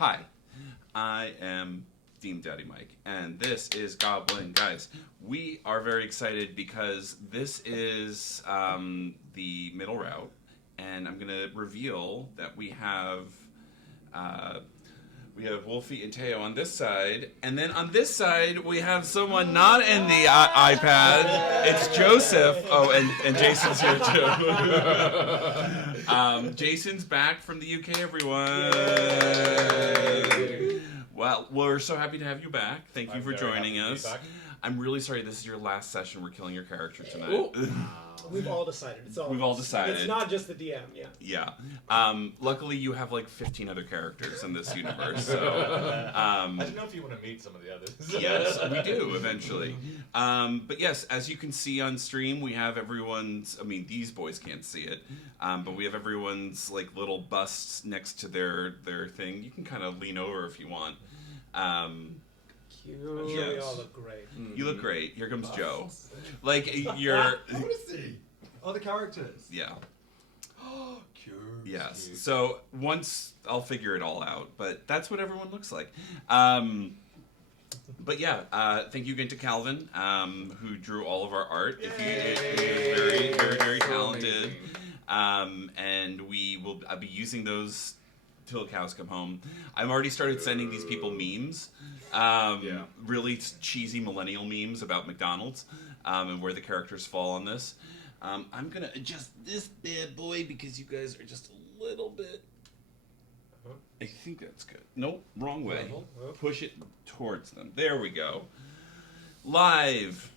Hi, I am Theme Daddy Mike, and this is Goblin. Guys, we are very excited because this is the middle route, and I'm going to reveal that we have Wolfie and Teo on this side, and then on this side we have someone not in the iPad. It's Joseph. Oh, and Jason's here too. Jason's back from the UK, everyone. Yay. Well, we're so happy to have you back. Thank you for joining us. I'm really sorry this is your last session. We're killing your character tonight. We've all decided. We've all decided. It's not just the DM, yeah. Yeah. Luckily, you have like 15 other characters in this universe. So, I don't know if you want to meet some of the others. Yes, we do eventually. But yes, as you can see on stream, we have everyone's. I mean, these boys can't see it, but we have everyone's like little busts next to their thing. You can kind of lean over if you want. Cute. Yes. We all look great. You look great. Here comes Joe. Like you're. I want to see all the characters. Yeah. Cute. Yes. Cute. So once I'll figure it all out, but that's what everyone looks like. But yeah, thank you again to Calvin, who drew all of our art. He is very, very, very talented. And we will be using those till cows come home. I've already started sending these people memes. Really cheesy millennial memes about McDonald's and where the characters fall on this. I'm going to adjust this bad boy because you guys are just a little bit... I think that's good. Nope, wrong way. Push it towards them. There we go. Live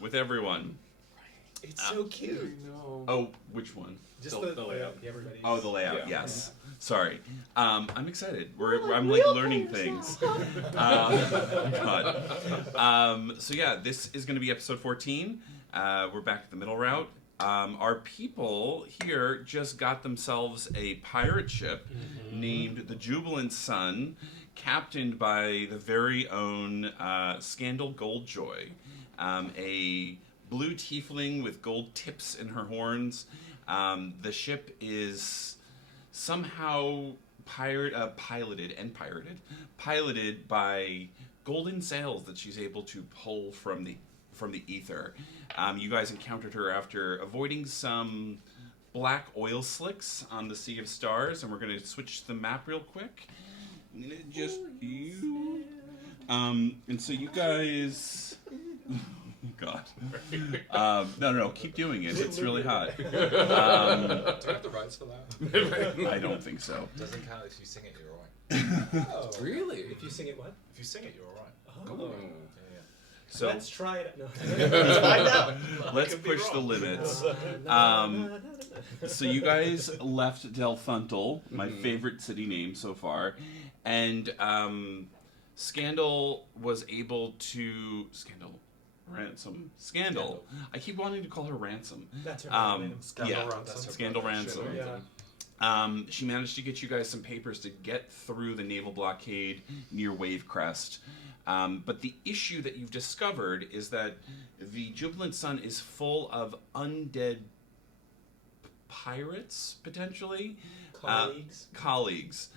with everyone. It's so cute. Oh, which one? Just the layout. Oh, the layout. Yeah. Yes. Sorry. I'm excited. I'm like learning things. God. So yeah, this is going to be episode 14. We're back at the middle route. Our people here just got themselves a pirate ship named the Jubilant Sun, captained by the very own Scandal Goldjoy, a blue tiefling with gold tips in her horns. The ship is somehow piloted by golden sails that she's able to pull from the ether. You guys encountered her after avoiding some black oil slicks on the Sea of Stars, and we're going to switch the map real quick. I'm going to just and so you guys. God. No, keep doing it. It's really hot. Do I have the rights for that? I don't think so. Doesn't count if you sing it, you're alright. Oh. Really? If you sing it what? If you sing it, you're alright. Oh. Yeah. So let's try it. No. Let's find out. Let's push the limits. So you guys left Delfuntal, my favorite city name so far, and Scandal was able to Scandal. I keep wanting to call her Ransom. That's her name. Scandal Ransom. Yeah. She managed to get you guys some papers to get through the naval blockade near Wavecrest. But the issue that you've discovered is that the Jubilant Sun is full of undead pirates, potentially. Colleagues.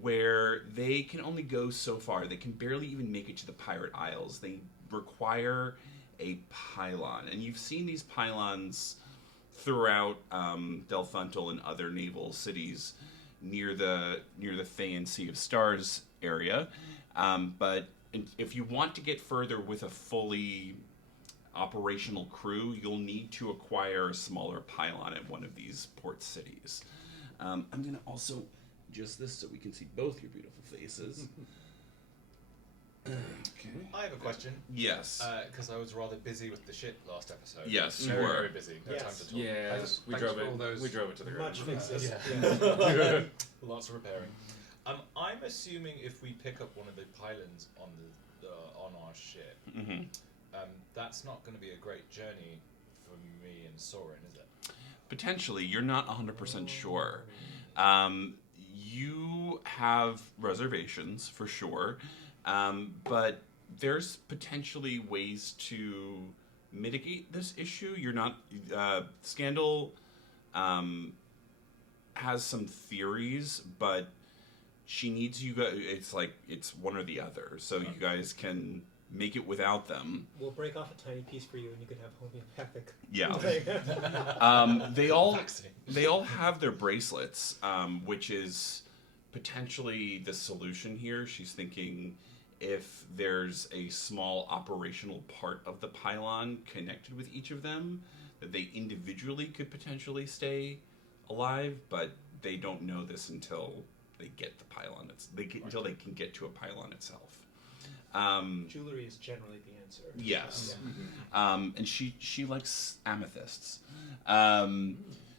Where they can only go so far. They can barely even make it to the Pirate Isles. They require a pylon. And you've seen these pylons throughout Delfuntal and other naval cities near the Thayan Sea of Stars area. But if you want to get further with a fully operational crew, you'll need to acquire a smaller pylon at one of these port cities. I'm going to also adjust this so we can see both your beautiful faces. Okay. I have a question. Yes. Because I was rather busy with the shit last episode. Yes, you very, were. Very busy. No time to talk. Yeah, we drove it to the ground. Much fixes. Yeah. Lots of repairing. I'm assuming if we pick up one of the pylons on our ship, that's not going to be a great journey for me and Soren, is it? Potentially. You're not 100% sure. You have reservations for sure. But there's potentially ways to mitigate this issue. You're not... Scandal has some theories, but she needs you guys. It's one or the other. So you guys can make it without them. We'll break off a tiny piece for you, and you can have homeopathic. Yeah. They all have their bracelets, which is potentially the solution here. She's thinking if there's a small operational part of the pylon connected with each of them, that they individually could potentially stay alive, but they don't know this until they get the pylon. Until they can get to a pylon itself. Jewelry is generally the answer. Yes. And she likes amethysts.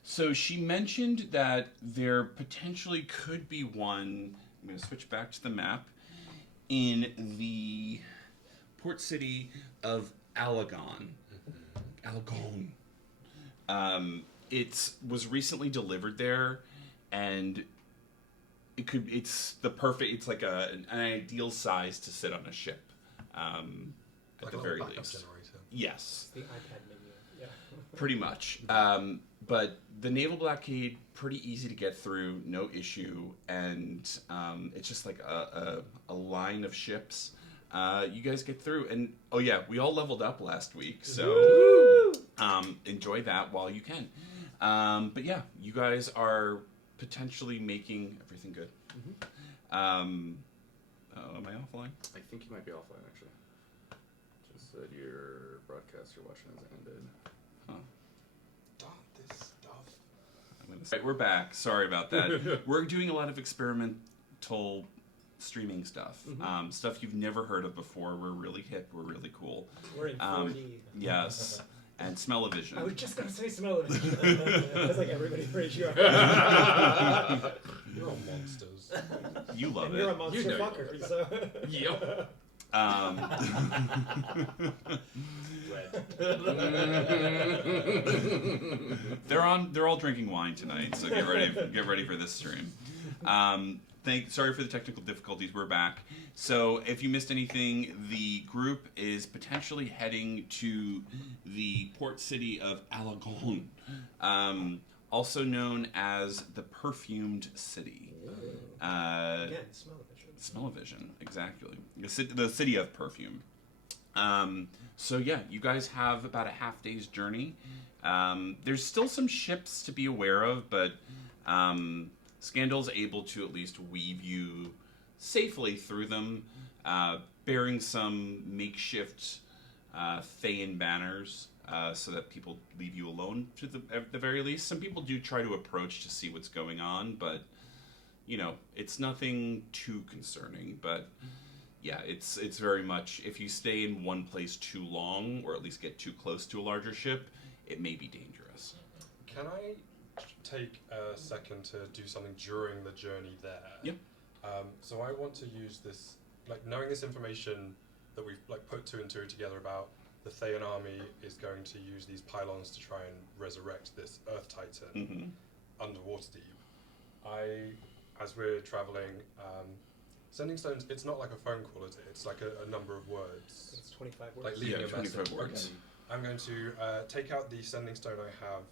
So she mentioned that there potentially could be one. I'm going to switch back to the map. In the port city of Alaghon. Alaghon. It was recently delivered there, and it's like an ideal size to sit on a ship. At like the a very backup least. generator. Yes. The iPad menu. Yeah. Pretty much. But the naval blockade, pretty easy to get through, no issue, and it's just like a line of ships. You guys get through, and oh yeah, we all leveled up last week, so enjoy that while you can. But yeah, you guys are potentially making everything good. Am I offline? I think you might be offline, actually. Just said your broadcast you're watching has ended. Huh. This stuff. Right, we're back. Sorry about that. We're doing a lot of experimental streaming stuff. Stuff you've never heard of before. We're really hip. We're really cool. We're in 4D. Yes. And smell-o-vision. I was just going to say smell-o-vision. That's like everybody praise you. You're all monsters. You love and it. you're a monster fucker. So. Yep. They're all drinking wine tonight, so get ready for this stream. Sorry for the technical difficulties. We're back. So if you missed anything, the group is potentially heading to the port city of Alaghon, also known as the Perfumed City. Again, smell-o-vision. Smell-o-vision, exactly. The city of perfume. So yeah, you guys have about a half day's journey. There's still some ships to be aware of, but Scandal's able to at least weave you safely through them, bearing some makeshift Thayan banners, so that people leave you alone at the very least. Some people do try to approach to see what's going on, but it's nothing too concerning. But yeah, it's very much, if you stay in one place too long, or at least get too close to a larger ship, it may be dangerous. Can I take a second to do something during the journey there? Yep. So I want to use this, knowing this information that we've put two and two together about the Thayan army is going to use these pylons to try and resurrect this Earth Titan underwater deep. As we're traveling, sending stones, it's not like a phone call, is it? It's like a number of words. It's 25 words. Like leaving a 25 message. words. Okay. I'm going to take out the sending stone I have,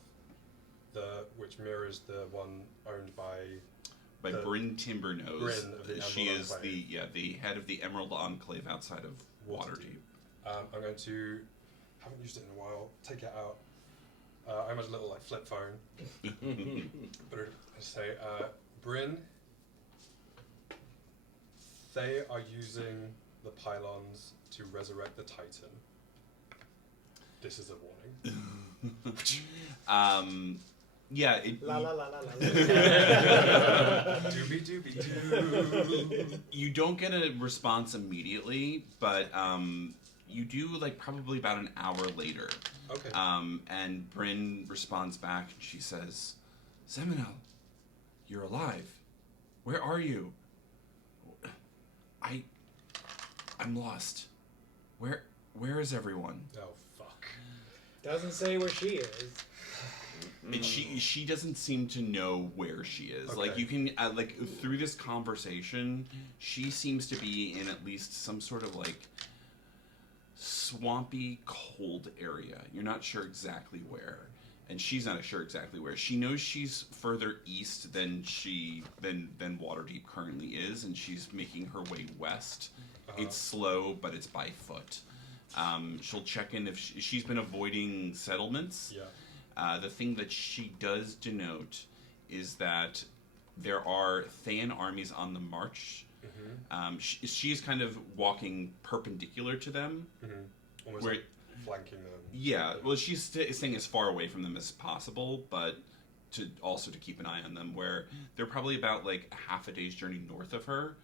which mirrors the one owned by Bryn Timbernose. Bryn of the She Emerald is Enclave. the head of the Emerald Enclave outside of Waterdeep. I'm going to, haven't used it in a while, take it out. I imagine a little flip phone. But I say, Bryn, they are using the pylons to resurrect the Titan. This is a warning. Yeah. La la la la la. Doobie doobie doo. You don't get a response immediately, but you do probably about an hour later. Okay. And Bryn responds back and she says, "Seminole, you're alive. Where are you? I'm lost. Where is everyone?" Oh fuck. Doesn't say where she is. And she doesn't seem to know where she is. Okay. You can through this conversation, she seems to be in at least some sort of swampy, cold area. You're not sure exactly where, and she's not sure exactly where. She knows she's further east than Waterdeep currently is, and she's making her way west. It's slow, but it's by foot. She'll check in if she's been avoiding settlements. Yeah. The thing that she does denote is that there are Thayan armies on the march. She's kind of walking perpendicular to them. Almost like flanking them. Yeah, well, she's staying as far away from them as possible, but to keep an eye on them, where they're probably about like half a day's journey north of her,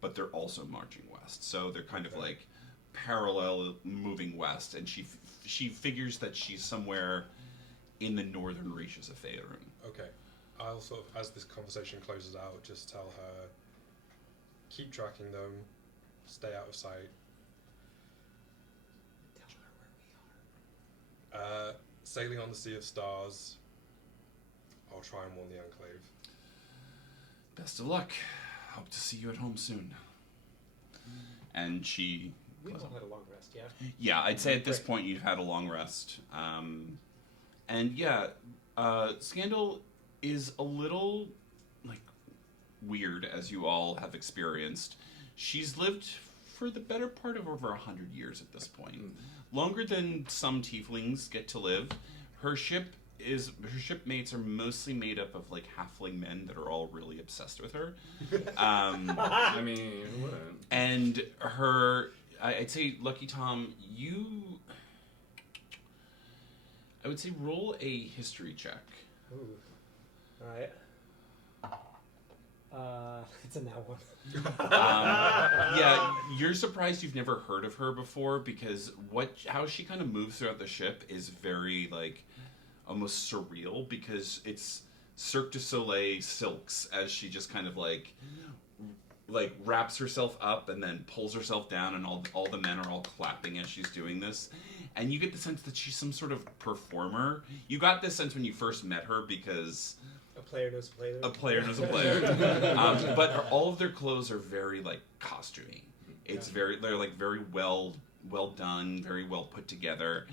but they're also marching west. So they're kind of like parallel moving west, and she figures that she's somewhere in the northern reaches of Faerun. Okay. I'll sort of, as this conversation closes out, just tell her, keep tracking them, stay out of sight. Tell her where we are. Sailing on the Sea of Stars. I'll try and warn the Enclave. Best of luck. Hope to see you at home soon. And she... We've all had a long rest, yeah? Yeah, I'd say at this point you've had a long rest. And yeah, Scandal is a little, like, weird, as you all have experienced. She's lived for the better part of over 100 years at this point. Longer than some tieflings get to live. Her shipmates are mostly made up of, like, halfling men that are all really obsessed with her. I mean, who wouldn't? And her... I'd say, Lucky Tom, I would say roll a history check. Ooh. Alright. It's a now one. Yeah, you're surprised you've never heard of her before, because how she kind of moves throughout the ship is very, like, almost surreal, because it's Cirque du Soleil silks, as she just kind of, like wraps herself up and then pulls herself down, and all the men are all clapping as she's doing this. And you get the sense that she's some sort of performer. You got this sense when you first met her, because... A player knows a player. A player knows a player. But all of their clothes are very, like, costumey. It's they're like very well done, very well put together.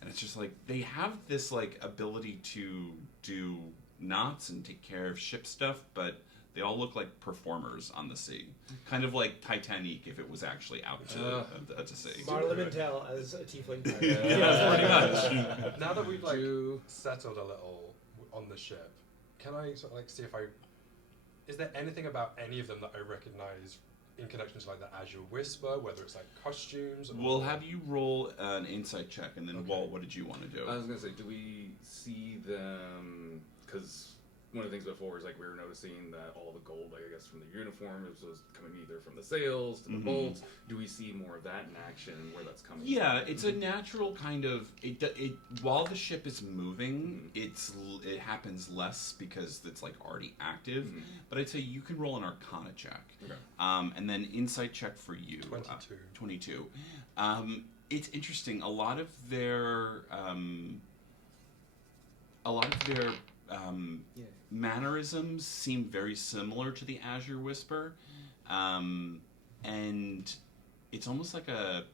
And it's just like, they have this, like, ability to do knots and take care of ship stuff, but they all look like performers on the sea. Kind of like Titanic if it was actually out to sea. Marla Mintel as a tiefling pirate. Yeah, pretty much. Now that we've, like, settled a little on the ship, can I sort of, like, see if is there anything about any of them that I recognize in connection to, like, the Azure Whisper, whether it's, like, costumes? Or We'll have you roll an insight check, and then Walt, what did you want to do? I was going to say, do we see them, because one of the things before is, like, we were noticing that all the gold, like, I guess, from the uniforms was coming either from the sails to the bolts. Do we see more of that in action, where that's coming Yeah, from? it's a natural kind of... It while the ship is moving, it happens less because it's, like, already active. But I'd say you can roll an Arcana check. Okay. And then insight check for you. 22. It's interesting. A lot of their mannerisms seem very similar to the Azure Whisper, and it's almost like a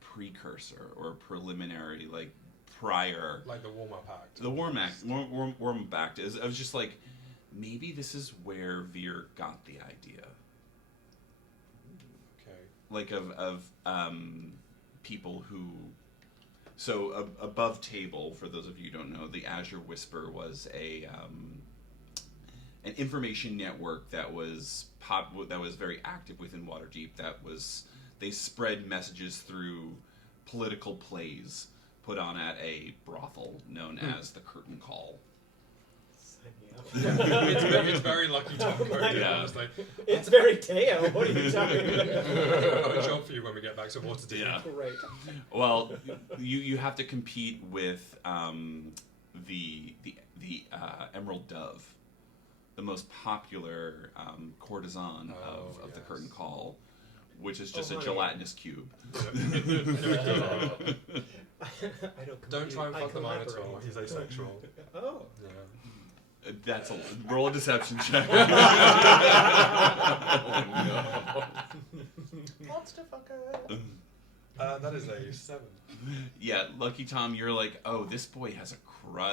precursor or a preliminary, like prior, like the warm-up act. The warm-up act is. I was just like, maybe this is where Veer got the idea. Okay. Like of people who. So above table, for those of you who don't know, the Azure Whisper was an information network that was very active within Waterdeep. They spread messages through political plays put on at a brothel known as the Curtain Call. Sign me up. It's very Lucky Tom code. Yeah. Honestly. It's very Teo. What are you talking about? I have a job for you when we get back to Waterdeep. Yeah. Great. Well, you have to compete with the Emerald Dove, the most popular courtesan of the Curtain Call, which is just a gelatinous cube. I don't. Don't try and I fuck the Minotaur. collaborate. He's asexual. Oh. Yeah. That's roll a deception check. Monster fucker. That is a 7. Yeah, Lucky Tom, you're like, oh, this boy has a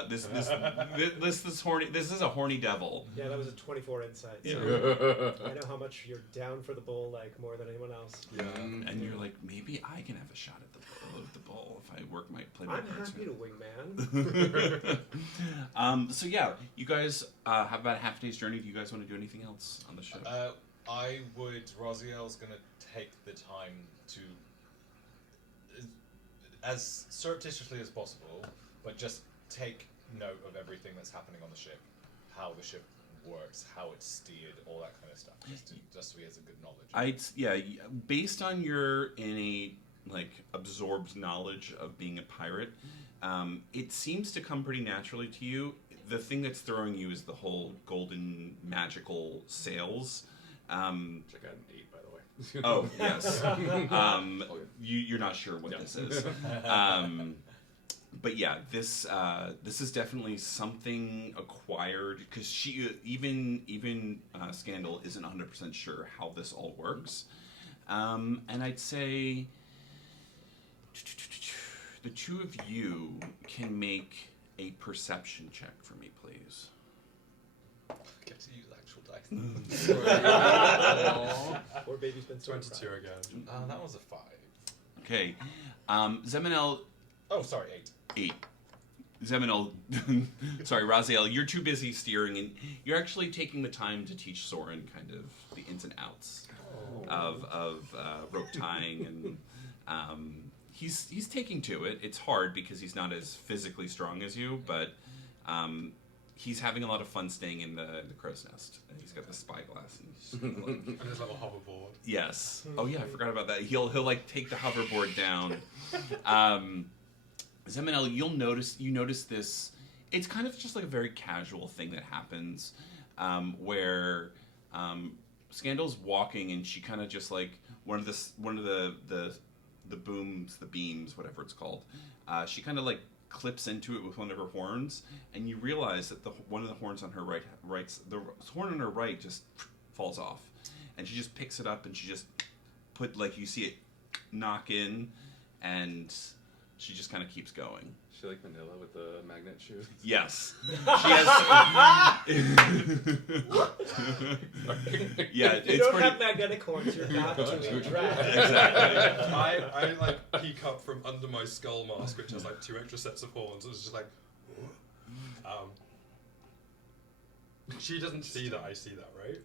this horny. This is a horny devil. Yeah, that was a 24 insight. So I know how much you're down for the bull, like more than anyone else. Yeah. And you're like, maybe I can have a shot at the bull if I play my I'm cards happy right. to wingman. So yeah, you guys have about a half day's journey. Do you guys want to do anything else on the ship? Raziel's gonna take the time to, as surreptitiously as possible, but just take note of everything that's happening on the ship, how the ship works, how it's steered, all that kind of stuff, just so he has a good knowledge. Based on your innate absorbed knowledge of being a pirate, it seems to come pretty naturally to you. The thing that's throwing you is the whole golden magical sails. Which I got an 8, by the way. Oh yes. You're not sure what this is. But yeah, this is definitely something acquired, because even Scandal isn't 100% sure how this all works. And I'd say the two of you can make a perception check for me, please. I get to use actual dice. Or baby's been so 22 again. That was a 5. Okay. Zeminel. Oh, sorry, 8. 8. Zeminel. Sorry, Raziel, you're too busy steering, and you're actually taking the time to teach Soren kind of the ins and outs of rope tying, and he's taking to it. It's hard because he's not as physically strong as you, but he's having a lot of fun staying in the crow's nest. And he's got the spyglass. And his little hoverboard. Yes. Oh yeah, I forgot about that. He'll take the hoverboard down. Zeminel, you notice this. It's kind of just like a very casual thing that happens, where Scandal's walking and she kind of just one of the booms, the beams, whatever it's called. She kind of clips into it with one of her horns, and you realize that one of the horns on her right, the horn on her right just falls off, and she just picks it up and she just you see it knock in, and she just kind of keeps going. She like Manila with the magnet shoes? Yes. She has... Yeah, if you don't have magnetic horns, you're not doing drag. Exactly. I peek up from under my skull mask, which has 2 extra sets of horns. It was just she doesn't see that I see that, right?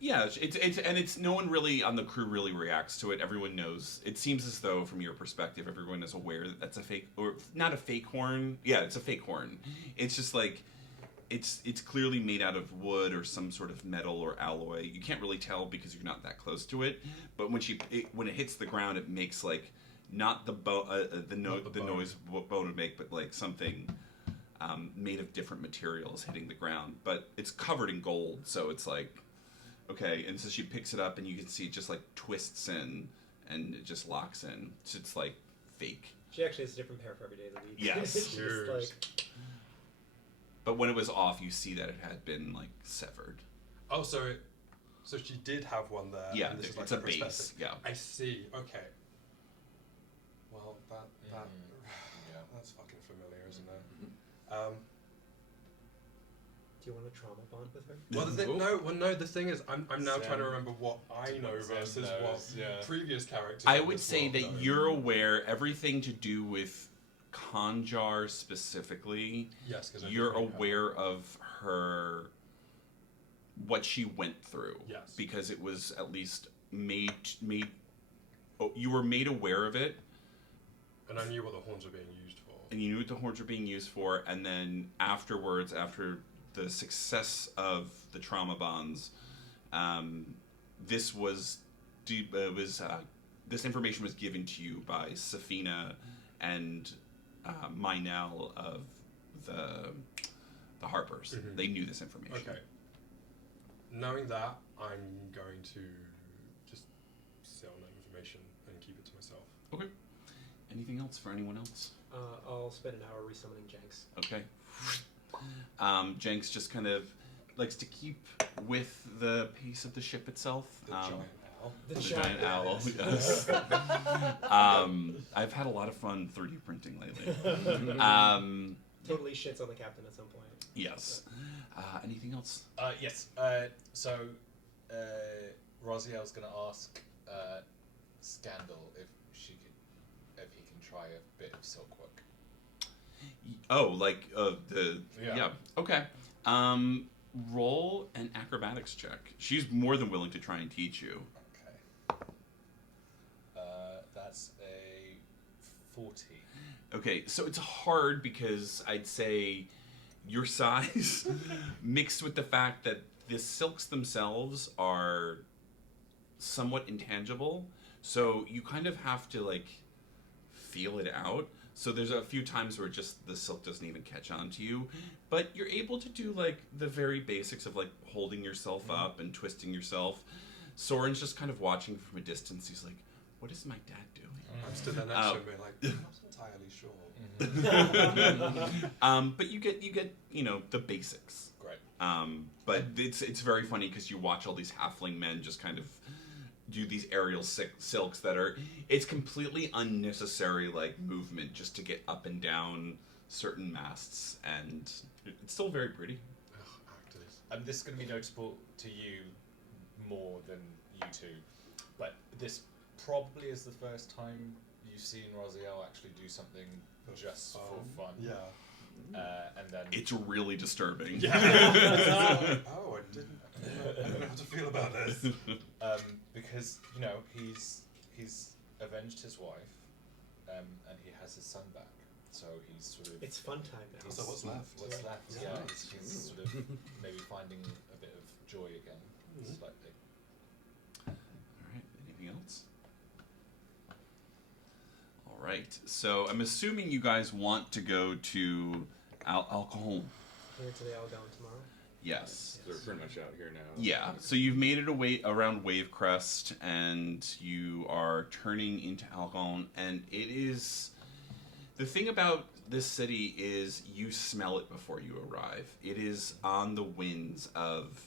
Yeah, it's no one really on the crew really reacts to it. Everyone knows. It seems as though, from your perspective, everyone is aware that that's a fake, or not a fake horn. Yeah, it's a fake horn. It's just it's clearly made out of wood or some sort of metal or alloy. You can't really tell because you're not that close to it. But when it hits the ground, it makes not the noise bone would make, but something. Made of different materials hitting the ground, but it's covered in gold, so it's okay. And so she picks it up, and you can see it just twists in, and it just locks in. So it's fake. She actually has a different pair for every day of the week. Yes. Just But when it was off, you see that it had been severed. Oh, so she did have one there. Yeah, and this is it's a base. prosthetic. Yeah. I see. Okay. Well, that's fucking familiar, isn't it? Do you want to trauma bond with her? Well, the thing is, I'm now Zen. trying to remember what I know Zen versus knows, what yeah. previous characters. I in would this say world that know. you're aware everything to do with Conjar specifically. Yes, because You're aware of her, what she went through. Yes. Because it was at least made. You were made aware of it. And I knew what the horns were being used for. And you knew what the horns were being used for, and then afterwards, after the success of the trauma bonds, this information was given to you by Safina and Minel of the Harpers. Mm-hmm. They knew this information. Okay. Knowing that, I'm going to just sit on that information and keep it to myself. Okay. Anything else for anyone else? I'll spend an hour resummoning Jenks. Okay. Jenks just kind of likes to keep with the pace of the ship itself. The giant owl. The giant owl. Yes. I've had a lot of fun 3D printing lately. totally shits on the captain at some point. Yes. Anything else? Yes. So, Raziel's going to ask Scandal if he can try a bit of silk work. Oh, like the Yeah. Okay. Roll an acrobatics check. She's more than willing to try and teach you. Okay. That's a 40. Okay, so it's hard because I'd say your size mixed with the fact that the silks themselves are somewhat intangible, so you kind of have to like feel it out. So there's a few times where just the silk doesn't even catch on to you, but you're able to do like the very basics of like holding yourself up and twisting yourself. Soren's just kind of watching from a distance. He's like, "What is my dad doing?" I'm stood there next to him being like, I'm not entirely sure. But you get the basics. Great. But it's very funny because you watch all these halfling men just kind of do these aerial silks that it's completely unnecessary like movement just to get up and down certain masts, and it's still very pretty. Ugh, actors. And this is going to be noticeable to you more than you two, but this probably is the first time you've seen Raziel actually do something just for fun. Yeah. And then It's really disturbing. Oh, I don't know how to feel about this. because he's avenged his wife, and he has his son back. So he's sort of. It's fun time now. So what's left? What's left? Yeah. Yeah, he's sort of maybe finding a bit of joy again, slightly. All right. Anything else? All right. So I'm assuming you guys want to go to Alaghon. Here to the Alaghon tomorrow. Yes. They're pretty much out here now. Yeah. So you've made it away around Wavecrest, and you are turning into Alaghon, and it is. The thing about this city is you smell it before you arrive. It is on the winds of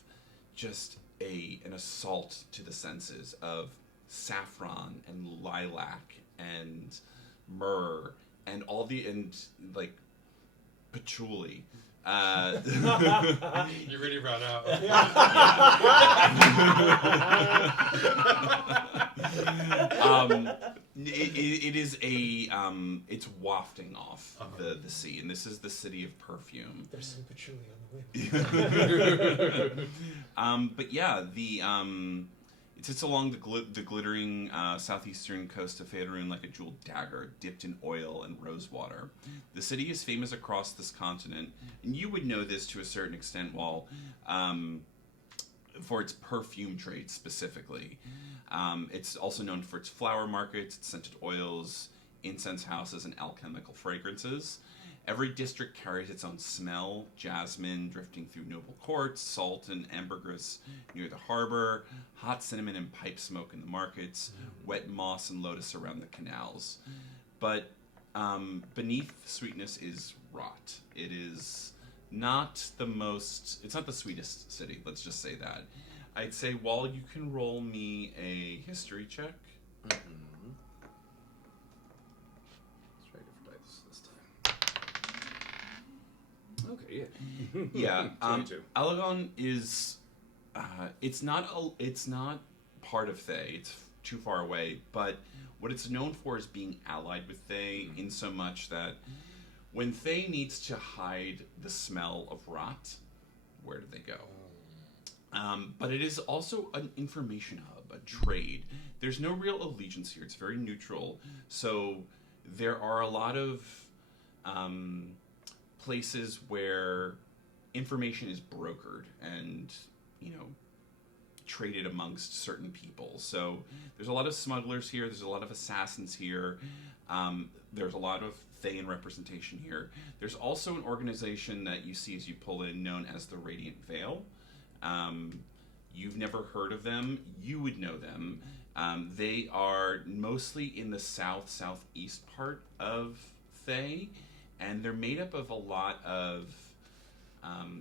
just an assault to the senses of saffron and lilac and myrrh and like patchouli. You really ran out. It is it's wafting off the sea, and this is the city of perfume. There's some patchouli on the way. But yeah, it sits along the glittering southeastern coast of Faerun like a jeweled dagger dipped in oil and rosewater. The city is famous across this continent, and you would know this to a certain extent, while for its perfume trade specifically. It's also known for its flower markets, its scented oils, incense houses, and alchemical fragrances. Every district carries its own smell: jasmine drifting through noble courts, salt and ambergris near the harbor, hot cinnamon and pipe smoke in the markets, wet moss and lotus around the canals. But beneath sweetness is rot. It is not it's not the sweetest city, let's just say that. I'd say, Wall, you can roll me a history check. Mm-hmm. Let's try different dice this time. Okay, yeah. Yeah, 22. Alaghon is it's not part of Thay. It's too far away, but what it's known for is being allied with Thay, in so much that when Thay needs to hide the smell of rot, where do they go? But it is also an information hub, a trade. There's no real allegiance here. It's very neutral. So there are a lot of places where information is brokered and, traded amongst certain people. So there's a lot of smugglers here. There's a lot of assassins here. There's a lot of Thayan representation here. There's also an organization that you see as you pull in known as the Radiant Veil. You've never heard of them. You would know them. They are mostly in the southeast part of Thay, and they're made up of a lot of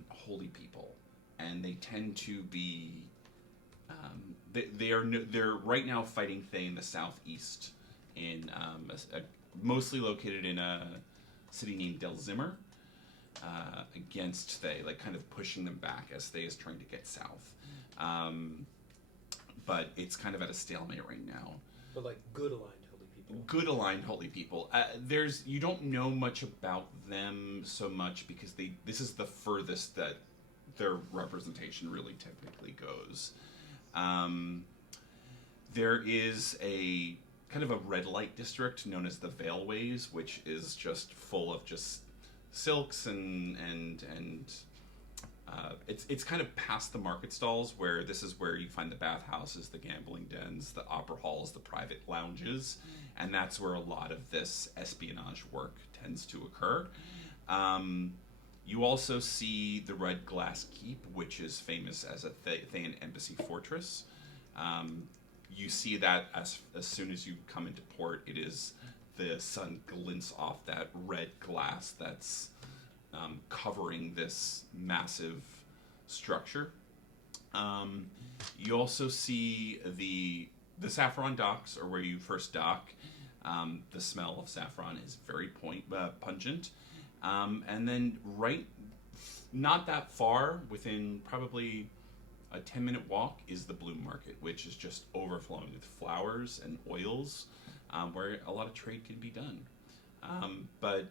holy people, and they tend to be. They're right now fighting Thay in the southeast, mostly located in a city named Delzimmer. against Thay, like kind of pushing them back as Thay is trying to get south. But it's kind of at a stalemate right now. But like good aligned holy people. Good aligned holy people. You don't know much about them so much because this is the furthest that their representation really technically goes. There is a kind of a red light district known as the Veilways, which is just full of just silks and it's kind of past the market stalls, where this is where you find the bathhouses, the gambling dens, the opera halls, the private lounges, and that's where a lot of this espionage work tends to occur. You also see the Red Glass Keep, which is famous as a Thayan embassy fortress. You see that as soon as you come into port, the sun glints off that red glass that's covering this massive structure. You also see the saffron docks, or where you first dock. The smell of saffron is very pungent. And then not that far, within probably a 10-minute walk, is the Bloom Market, which is just overflowing with flowers and oils, where a lot of trade can be done. But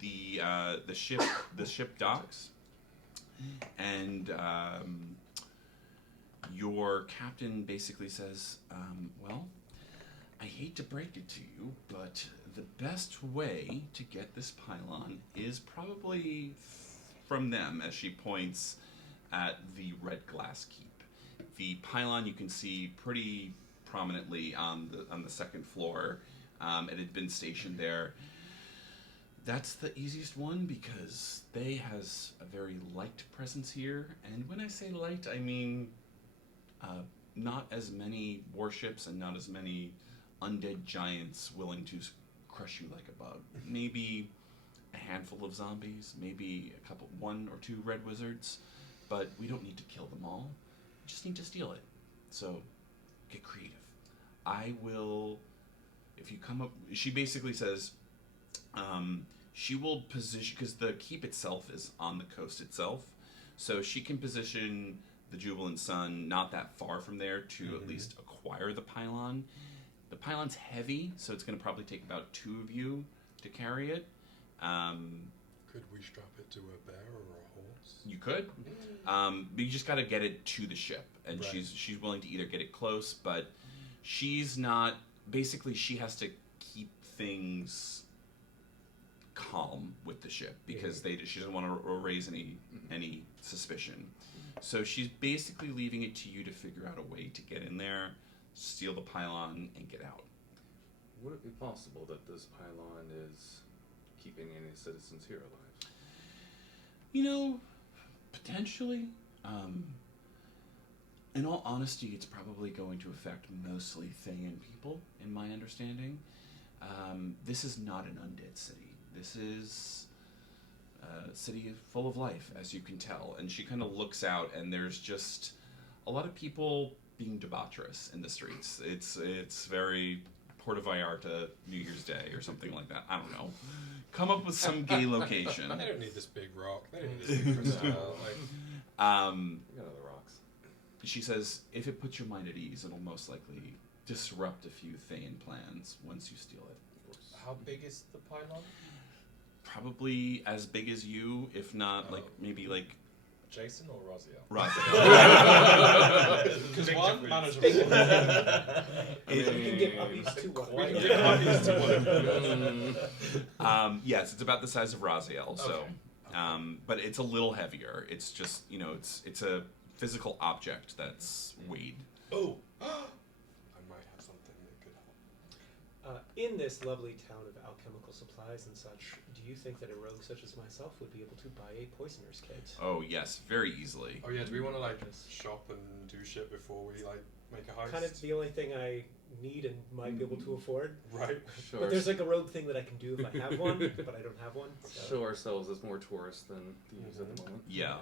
the ship docks, and your captain basically says, well, I hate to break it to you, but the best way to get this pylon is probably from them, as she points at the Red Glass Keep. The pylon you can see pretty prominently on the second floor. It had been stationed there. That's the easiest one because Thay has a very light presence here, and when I say light, I mean not as many warships and not as many undead giants willing to crush you like a bug. Maybe a handful of zombies, maybe one or two red wizards, but we don't need to kill them all. We just need to steal it. So get creative. I will, if you come up, she basically says, she will position, because the keep itself is on the coast itself, so she can position the Jubilant Sun not that far from there to at least acquire the pylon. The pylon's heavy, so it's going to probably take about 2 of you to carry it. Could we strap it to a bear or a horse? You could, but you just got to get it to the ship, and Right. she's willing to either get it close, but she's not. Basically, she has to keep things calm with the ship because she doesn't want to raise any suspicion. So she's basically leaving it to you to figure out a way to get in there, steal the pylon, and get out. Would it be possible that this pylon is keeping any citizens here alive? You know, potentially. In all honesty, it's probably going to affect mostly Thayan people, in my understanding. This is not an undead city. This is a city full of life, as you can tell. And she kind of looks out, and there's just a lot of people being debaucherous in the streets. It's very Puerto Vallarta New Year's Day or something like that. I don't know. Come up with some gay location. They don't need this big rock. They don't need this big crystal. We got other rocks. She says, if it puts your mind at ease, it'll most likely disrupt a few Thayan plans once you steal it. Of course. How big is the pylon? Probably as big as you, if not, maybe Jason or Raziel? Right. Because Big one difference. manageable. You can give uppies to one. Quite We can give copies to one. Yes, it's about the size of Raziel, so, Okay. but it's a little heavier. It's just, it's a physical object that's weighed. Oh! I might have something that could help. In this lovely town of alchemical supplies and such, do you think that a rogue such as myself would be able to buy a poisoner's kit? Oh, yes, very easily. Oh yeah, do we want to shop and do shit before we make a heist? Kind of the only thing I need and might be able to afford. Right. Show, But there's a rogue thing that I can do if I have one, but I don't have one. So. show ourselves as more tourists than thieves at the moment. Yeah.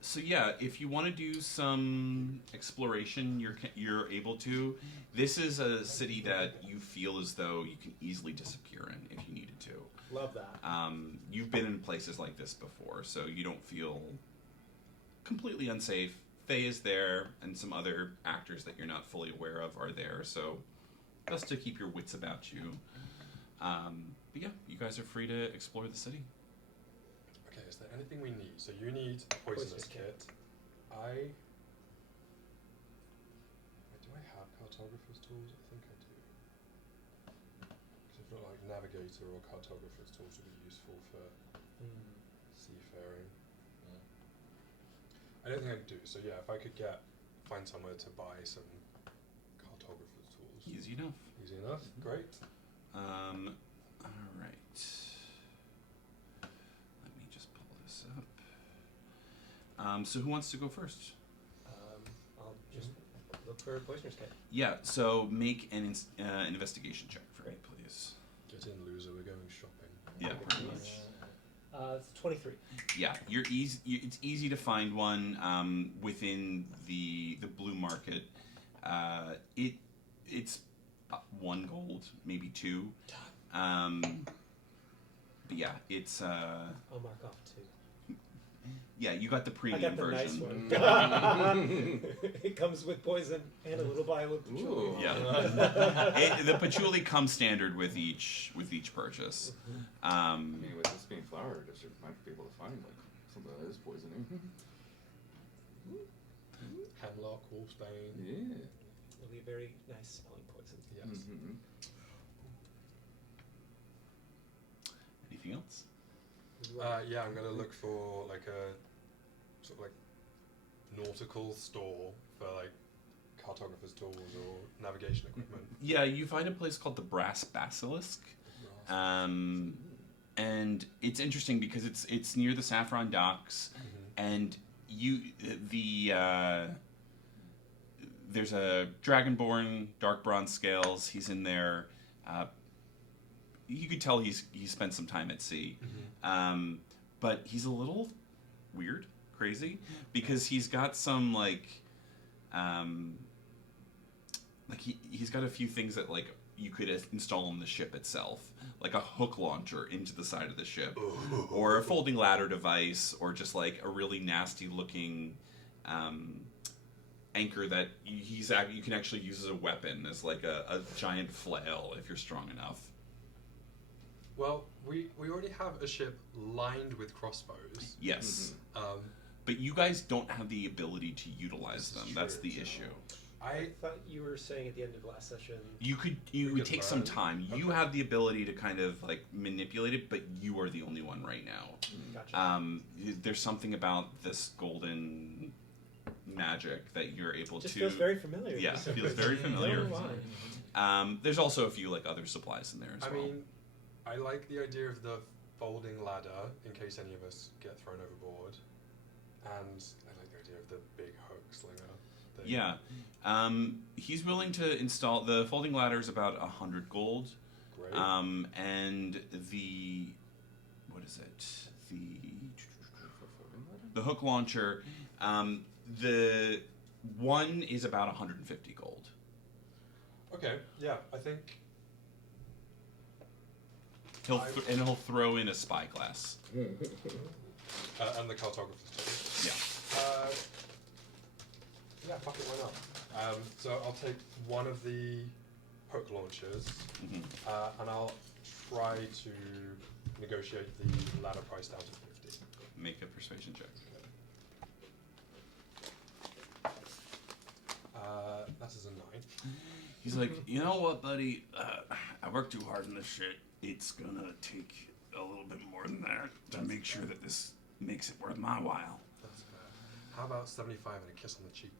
So yeah, if you want to do some exploration, you're able to. This is a city that you feel as though you can easily disappear in if you needed to. Love that. You've been in places like this before, so you don't feel completely unsafe. Faye is there, and some other actors that you're not fully aware of are there, so best to keep your wits about you. But yeah, you guys are free to explore the city. Okay, is there anything we need? So you need a poisonous kit. Do I have cartographer's tools? I think I do. Because I feel like navigator or cartographer's tools would be useful for seafaring. I don't think I do. So yeah, if I could find somewhere to buy some cartographer's tools. Easy enough. Easy enough. Great. All right. Let me just pull this up. So who wants to go first? I'll just look for a poisoner's kit. Yeah, so make an investigation check for me, please. Get in, loser. We're going shopping. Yeah, pretty much. It's 23. Yeah, it's easy to find one within the blue market. It's 1 gold, maybe 2. But yeah, it's I'll mark off 2. yeah, you got the I premium got the nice version. one. It comes with poison and a little vial of patchouli. Ooh. Yeah, the patchouli comes standard with each purchase. I mean, with this being flower district, might be able to find like something that is poisoning. Hemlock, wolfsbane. Yeah. It'll be a very nice smelling poison. Yes. Mm-hmm. Anything else? Yeah, I'm gonna look for like a sort of like nautical store for like cartographer's tools or navigation equipment. Yeah, you find a place called the Brass Basilisk. And it's interesting because it's near the Saffron Docks, and there's a Dragonborn, Dark Bronze Scales. He's in there. You could tell he's spent some time at sea, but he's a little weird, crazy, because he's got some he's got a few things that like you could install on the ship itself, like a hook launcher into the side of the ship, or a folding ladder device, or just like a really nasty looking anchor that you can actually use as a weapon, as like a giant flail if you're strong enough. Well, we already have a ship lined with crossbows. Yes. But you guys don't have the ability to utilize them. That's the issue. I thought you were saying at the end of last session. You could take some time. Okay. You have the ability to kind of like manipulate it, but you are the only one right now. Gotcha. There's something about this golden magic that you're able Just to. feels very familiar. Yeah, So feels very familiar. Don't know why. There's also a few like other supplies in there as well. I mean, I like the idea of the folding ladder in case any of us get thrown overboard, and I like the idea of the big hook slinger thing. Yeah. He's willing to install the folding ladder is about 100 gold. Great. And what is it? The hook launcher. The one is about 150 gold. Okay. Yeah, I think. He'll throw in a spyglass. And the cartographer's tool. Yeah. Yeah, fuck it, why not? So I'll take one of the hook launchers, and I'll try to negotiate the ladder price down to 50. Make a persuasion check. That is a 9. He's like, you know what, buddy? I worked too hard on this shit. It's gonna take a little bit more than that to make sure that this makes it worth my while. That's fair. How about 75 and a kiss on the cheek?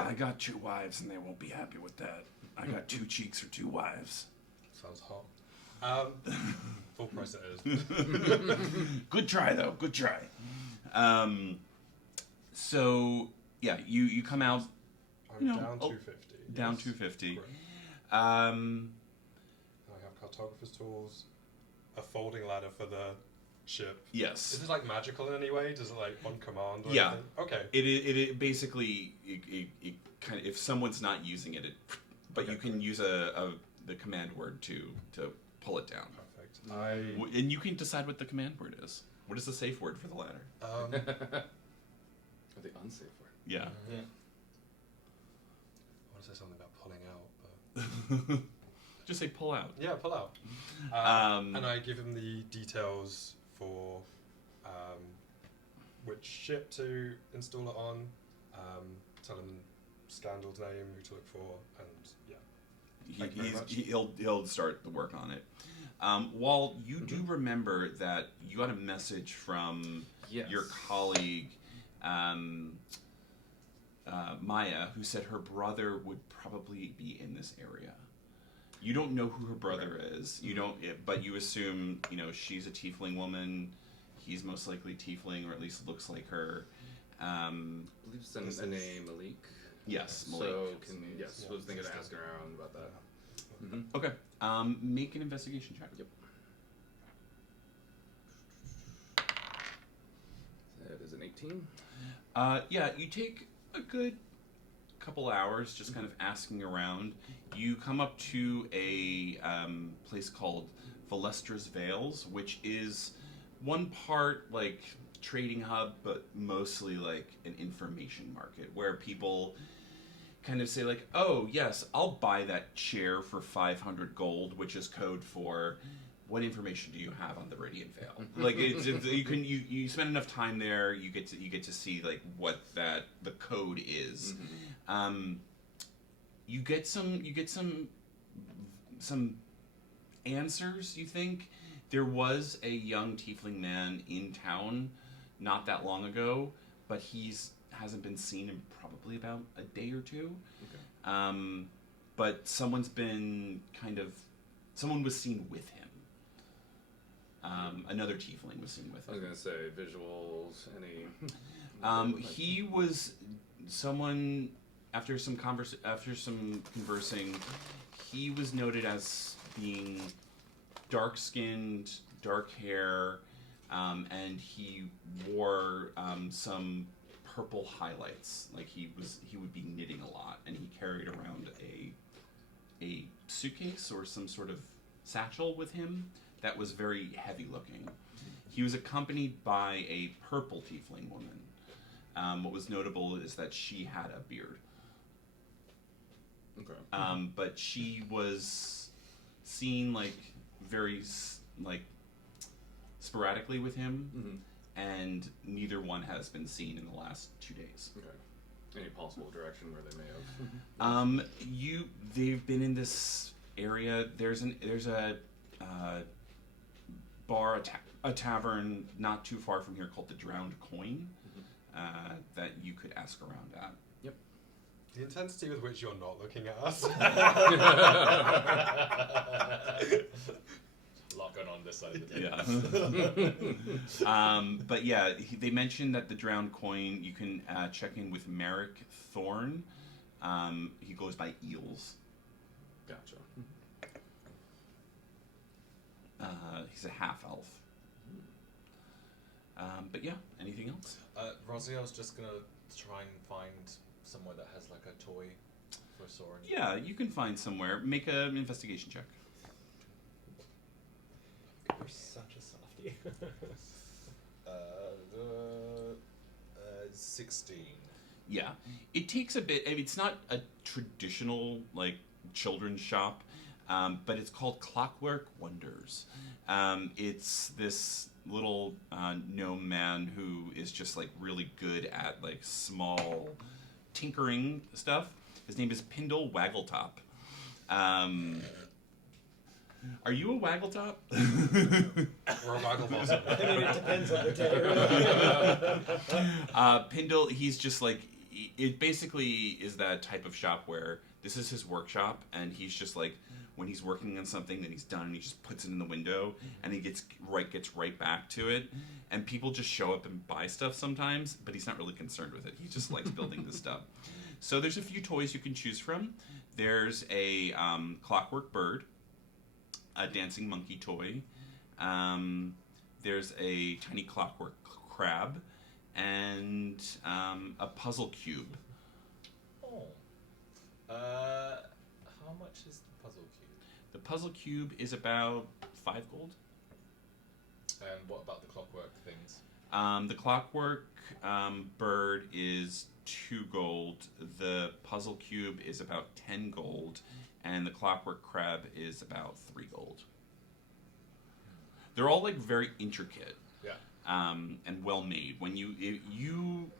I got 2 wives, and they won't be happy with that. I got 2 cheeks for 2 wives. Sounds hot. Full price it is. Good try, though. Good try. So yeah, you come out. I'm down 250. Down yes. 250. Correct. I I have cartographer's tools, a folding ladder for the ship. Yes. Is this like magical in any way? Does it like on command? Or Yeah. anything? Okay. It basically it kind of, if someone's not using it, but Okay, you can use the command word to pull it down. Perfect. And you can decide what the command word is. What is the safe word for the ladder? Or the unsafe word. Yeah. Yeah. I want to say something about pulling out, but Just say pull out. yeah, pull out. And I give him the details for which ship to install it on. Tell him Scandal's name, who to look for, and yeah. Thank you very much. He'll start the work on it. Wall, you do remember that you got a message from Yes. your colleague Maya, who said her brother would probably be in this area. You don't know who her brother is. You don't, but you assume she's a tiefling woman. He's most likely tiefling, or at least looks like her. I believe it's a name, Malik. Yes, Malik. So I was thinking of asking around about that. Mm-hmm. Okay. Make an investigation check. Yep. That is an 18. Yeah, you take a good couple hours just kind of asking around. You come up to a place called Valestra's Vales, which is one part like trading hub, but mostly like an information market where people kind of say like, oh yes, I'll buy that chair for 500 gold, which is code for what information do you have on the Radiant Veil? Like you spend enough time there, you get to see like what the code is. Mm-hmm. You get some answers. You think there was a young tiefling man in town not that long ago, but hasn't been seen in probably about a day or two. Okay. But someone was seen with him. Another tiefling was seen with I was him. gonna say visuals. Any? He was someone after some conversing. He was noted as being dark-skinned, dark hair, and he wore some purple highlights. Like he would be knitting a lot, and he carried around a suitcase or some sort of satchel with him that was very heavy looking. He was accompanied by a purple tiefling woman. What was notable is that she had a beard. Okay. But she was seen very sporadically with him, Mm-hmm. and neither one has been seen in the last 2 days. Okay. Any possible direction where they may have? They've been in this area. There's a bar, a tavern not too far from here called the Drowned Coin, that you could ask around at. Yep. The intensity with which you're not looking at us. A lot going on this side of the table. Yeah. But yeah, they mentioned that the Drowned Coin, you can check in with Merrick Thorne. He goes by Eels. Gotcha. He's a half-elf. But yeah, anything else? Rosie, I was just gonna try and find somewhere that has like a toy for Soren. Yeah, you can find somewhere. Make an investigation check. You're such a softie. 16. Yeah, it takes a bit. I mean, it's not a traditional children's shop, but it's called Clockwork Wonders. It's this little gnome man who is just really good at small tinkering stuff. His name is Pindle Waggletop. Are you a Waggletop? Or a Wagglebottom. I mean, it depends on the day. Pindle, he's just it basically is that type of shop where this is his workshop, and he's just when he's working on something, then he's done, and he just puts it in the window, and he gets right back to it, and people just show up and buy stuff sometimes, but he's not really concerned with it. He just likes building this stuff. So there's a few toys you can choose from. There's a clockwork bird, a dancing monkey toy. There's a tiny clockwork crab, and a puzzle cube. Oh. How much is the puzzle cube? The puzzle cube is about 5 gold. And what about the clockwork things? The clockwork bird is 2 gold. The puzzle cube is about 10 gold, and the clockwork crab is about 3 gold. They're all like very intricate. Yeah. And well made. When you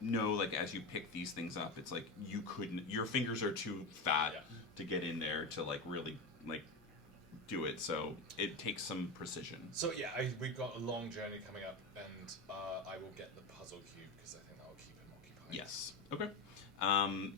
know, like as you pick these things up, it's like you couldn't. Your fingers are too fat to get in there to like really like do it. So it takes some precision. So yeah, we've got a long journey coming up, and I will get the puzzle cube because I think that will keep him occupied. Yes. Okay.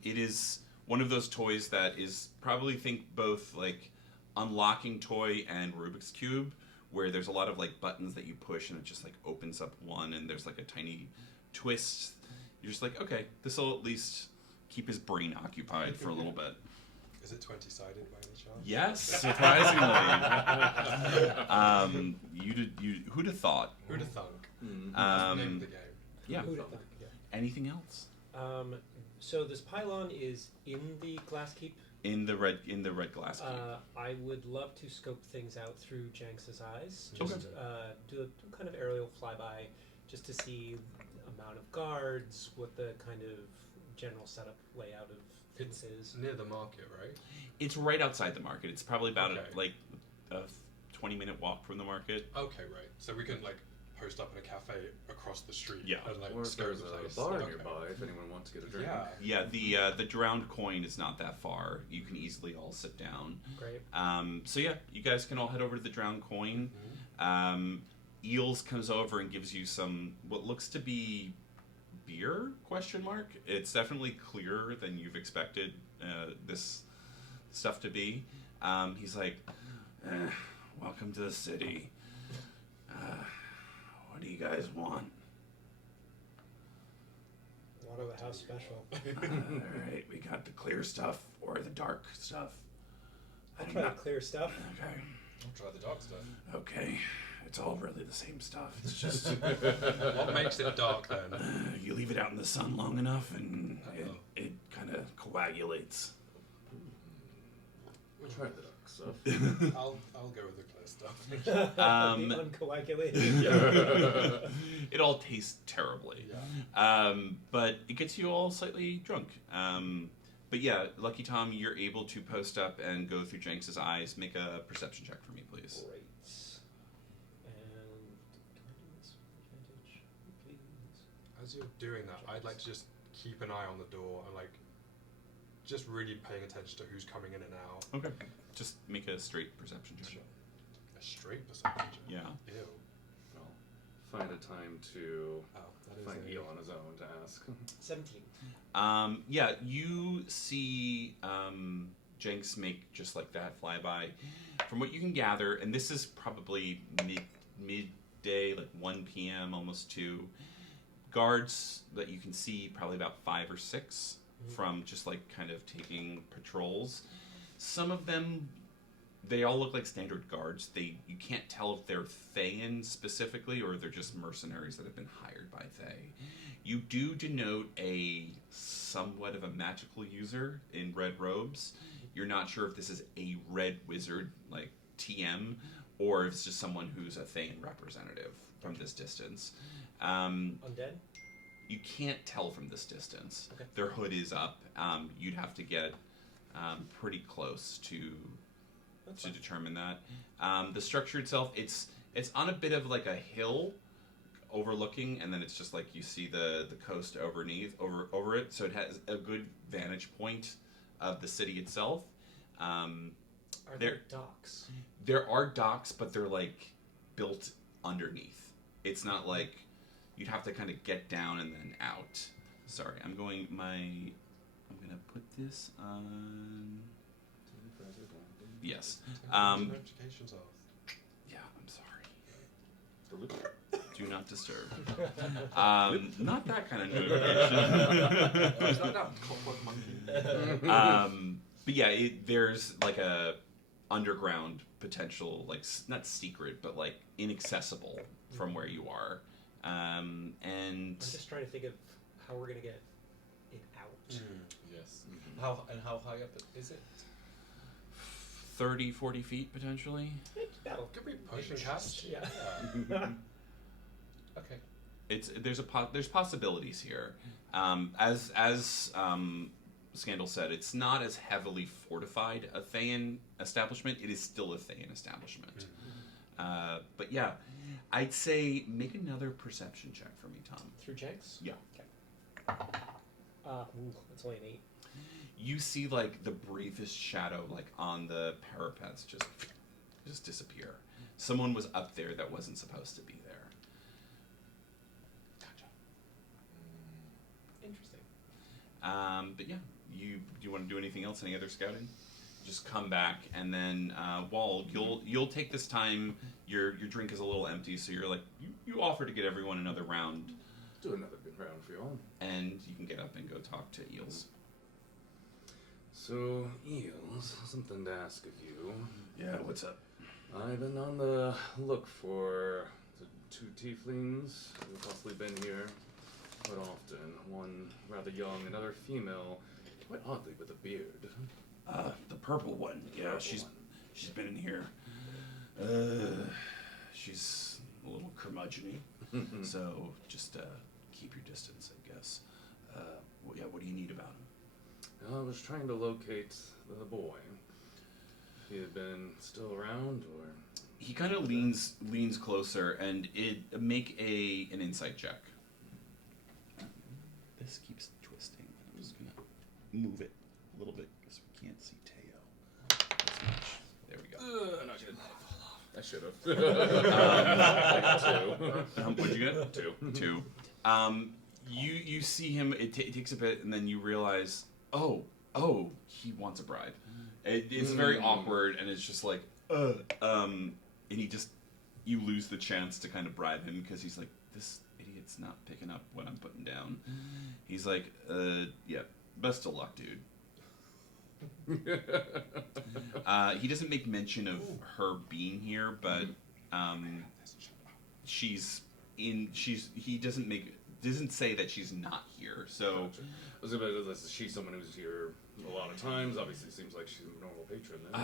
It is one of those toys that is probably think both like unlocking toy and Rubik's Cube, where there's a lot of like buttons that you push and it just like opens up one and there's like a tiny twist. You're just like, okay, this will at least keep his brain occupied for a little bit. Is it 20-sided by any chance? Yes, surprisingly. Who'd have thought? Who'd have thunk? That's the name of the game. Yeah. Who'd have thunk? Yeah. Anything else? So this pylon is in the glass keep. In the red glass keep. I would love to scope things out through Jenks's eyes. Okay. Just do a kind of aerial flyby, just to see amount of guards, what the kind of general setup layout of things is. Near the market, right? It's right outside the market. It's probably about Okay. a 20-minute walk from the market. Okay, right. So we can like post up in a cafe across the street. Yeah. And, like, Or if scope there's the a place. bar Okay. nearby, if anyone wants to get a drink. Yeah. Yeah, the drowned coin is not that far. You can easily all sit down. Great. So yeah, you guys can all head over to the drowned coin. Eels comes over and gives you some what looks to be beer ? It's definitely clearer than you've expected this stuff to be. He's like, welcome to the city. What do you guys want? Water the house special. Alright, we got the clear stuff or the dark stuff. I'll try the clear stuff. Okay. I'll try the dark stuff. Okay. It's all really the same stuff. It's just What makes it dark then? you leave it out in the sun long enough and it kind of coagulates. We'll try the dark stuff. I'll go with the clear stuff. The uncoagulated. It all tastes terribly. But it gets you all slightly drunk. But yeah, Lucky Tom, you're able to post up and go through Jenks's eyes. Make a perception check for me, please. Great. And do I do this advantage, please? As you're doing that, I'd like to just keep an eye on the door and like just really paying attention to who's coming in and out. Okay. Just make a straight perception check. A straight perception. Yeah. Ew. Well, find a time to Oh, that is find a- Eel on his own to ask. 17. Yeah, you see Jenks make just like that flyby. From what you can gather, and this is probably midday, like 1 p.m., almost 2. Guards that you can see, probably about 5 or 6, from just like kind of taking patrols. Some of them, they all look like standard guards. You can't tell if they're Thayan specifically or they're just mercenaries that have been hired by Thay. You do denote a somewhat of a magical user in red robes. You're not sure if this is a red wizard, like TM, or if it's just someone who's a Thayan representative from this distance. Undead? You can't tell from this distance. Okay. Their hood is up. You'd have to get pretty close to determine that. The structure itself, it's on a bit of like a hill overlooking, and then it's just like you see the coast over it, so it has a good vantage point of the city itself. Are there docks? There are docks, but they're like built underneath. It's not like you'd have to kind of get down and then out. Sorry, I'm gonna put this on. Yes. Notifications off. Yeah, I'm sorry. Do not disturb. Not that kind of notification. Is that that clockwork monkey? But yeah, there's like a underground potential, like not secret, but like inaccessible from where you are. And I'm just trying to think of how we're gonna get it out. Yes. How high up is it? 30, 40 feet potentially. That'll Could we push and cast? Yeah. Okay. There's possibilities here. As Scandal said, it's not as heavily fortified a Thayan establishment. It is still a Thayan establishment. But yeah, I'd say make another perception check for me, Tom. Through checks? Yeah. Okay. It's only an 8. You see like the briefest shadow like on the parapets just disappear. Someone was up there that wasn't supposed to be there. Gotcha. Interesting. But yeah, do you want to do anything else? Any other scouting? Just come back, and then Wall, you'll take this time. Your drink is a little empty, so you're like you offer to get everyone another round, Do another good round for y'all. and you can get up and go talk to Eels. So, Eels, something to ask of you. Yeah, what's up? I've been on the look for the 2 tieflings who've possibly been here quite often. One rather young, another female, quite oddly with a beard. The purple one. Yeah, Purple she's one. been in here. She's a little curmudgeon-y, so just keep your distance, I guess. What do you need about him? I was trying to locate the boy. He had been still around, or He kind of leans closer, and make an insight check. This keeps twisting. I'm just gonna move it a little bit because we can't see Teo as much. There we go. not good. I should have. What'd you get? 2. 2. You see him. It takes a bit, and then you realize, oh, he wants a bribe. It's very awkward, and it's just like, and you lose the chance to kind of bribe him because he's like, this idiot's not picking up what I'm putting down. He's like, yeah, best of luck, dude. He doesn't make mention of her being here, but he doesn't say that she's not here. So Gotcha. I was about to say, she's someone who's here a lot of times. Obviously, it seems like she's a normal patron then.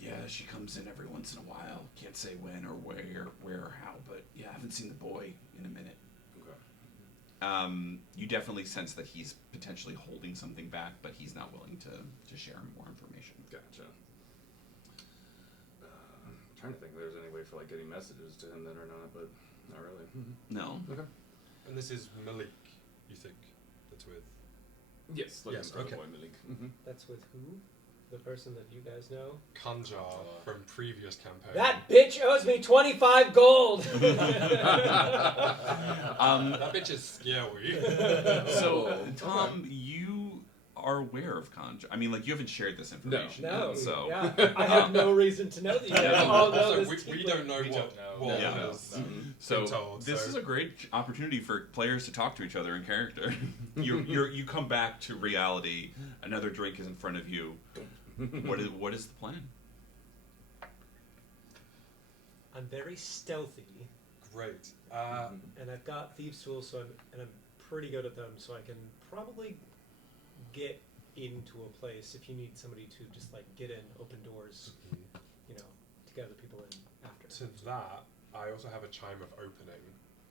yeah, she comes in every once in a while. Can't say when or where or how, but yeah, I haven't seen the boy in a minute. Okay. You definitely sense that he's potentially holding something back, but he's not willing to share more information. Gotcha. I'm trying to think if there's any way for like getting messages to him then or not, but not really. No. Okay. And this is Malik, you think, that's with? Yes. Looking Yes, for okay. the boy Malik. That's with who? The person that you guys know? Kanjar from previous campaign. That bitch owes me 25 gold! That bitch is scary. So, Tom, you are aware of Conjure. I mean, like, you haven't shared this information No, yet, so... yeah, I have no reason to know that you guys Yeah. all know Also, this we don't know We what don't know. Yeah. has So been told. this is a great opportunity for players to talk to each other in character. You come back to reality. Another drink is in front of you. What is the plan? I'm very stealthy, great. and I've got thieves' tools, I'm pretty good at them, so I can probably get into a place if you need somebody to just like get in, open doors, to get other people in after. To that, I also have a Chime of Opening,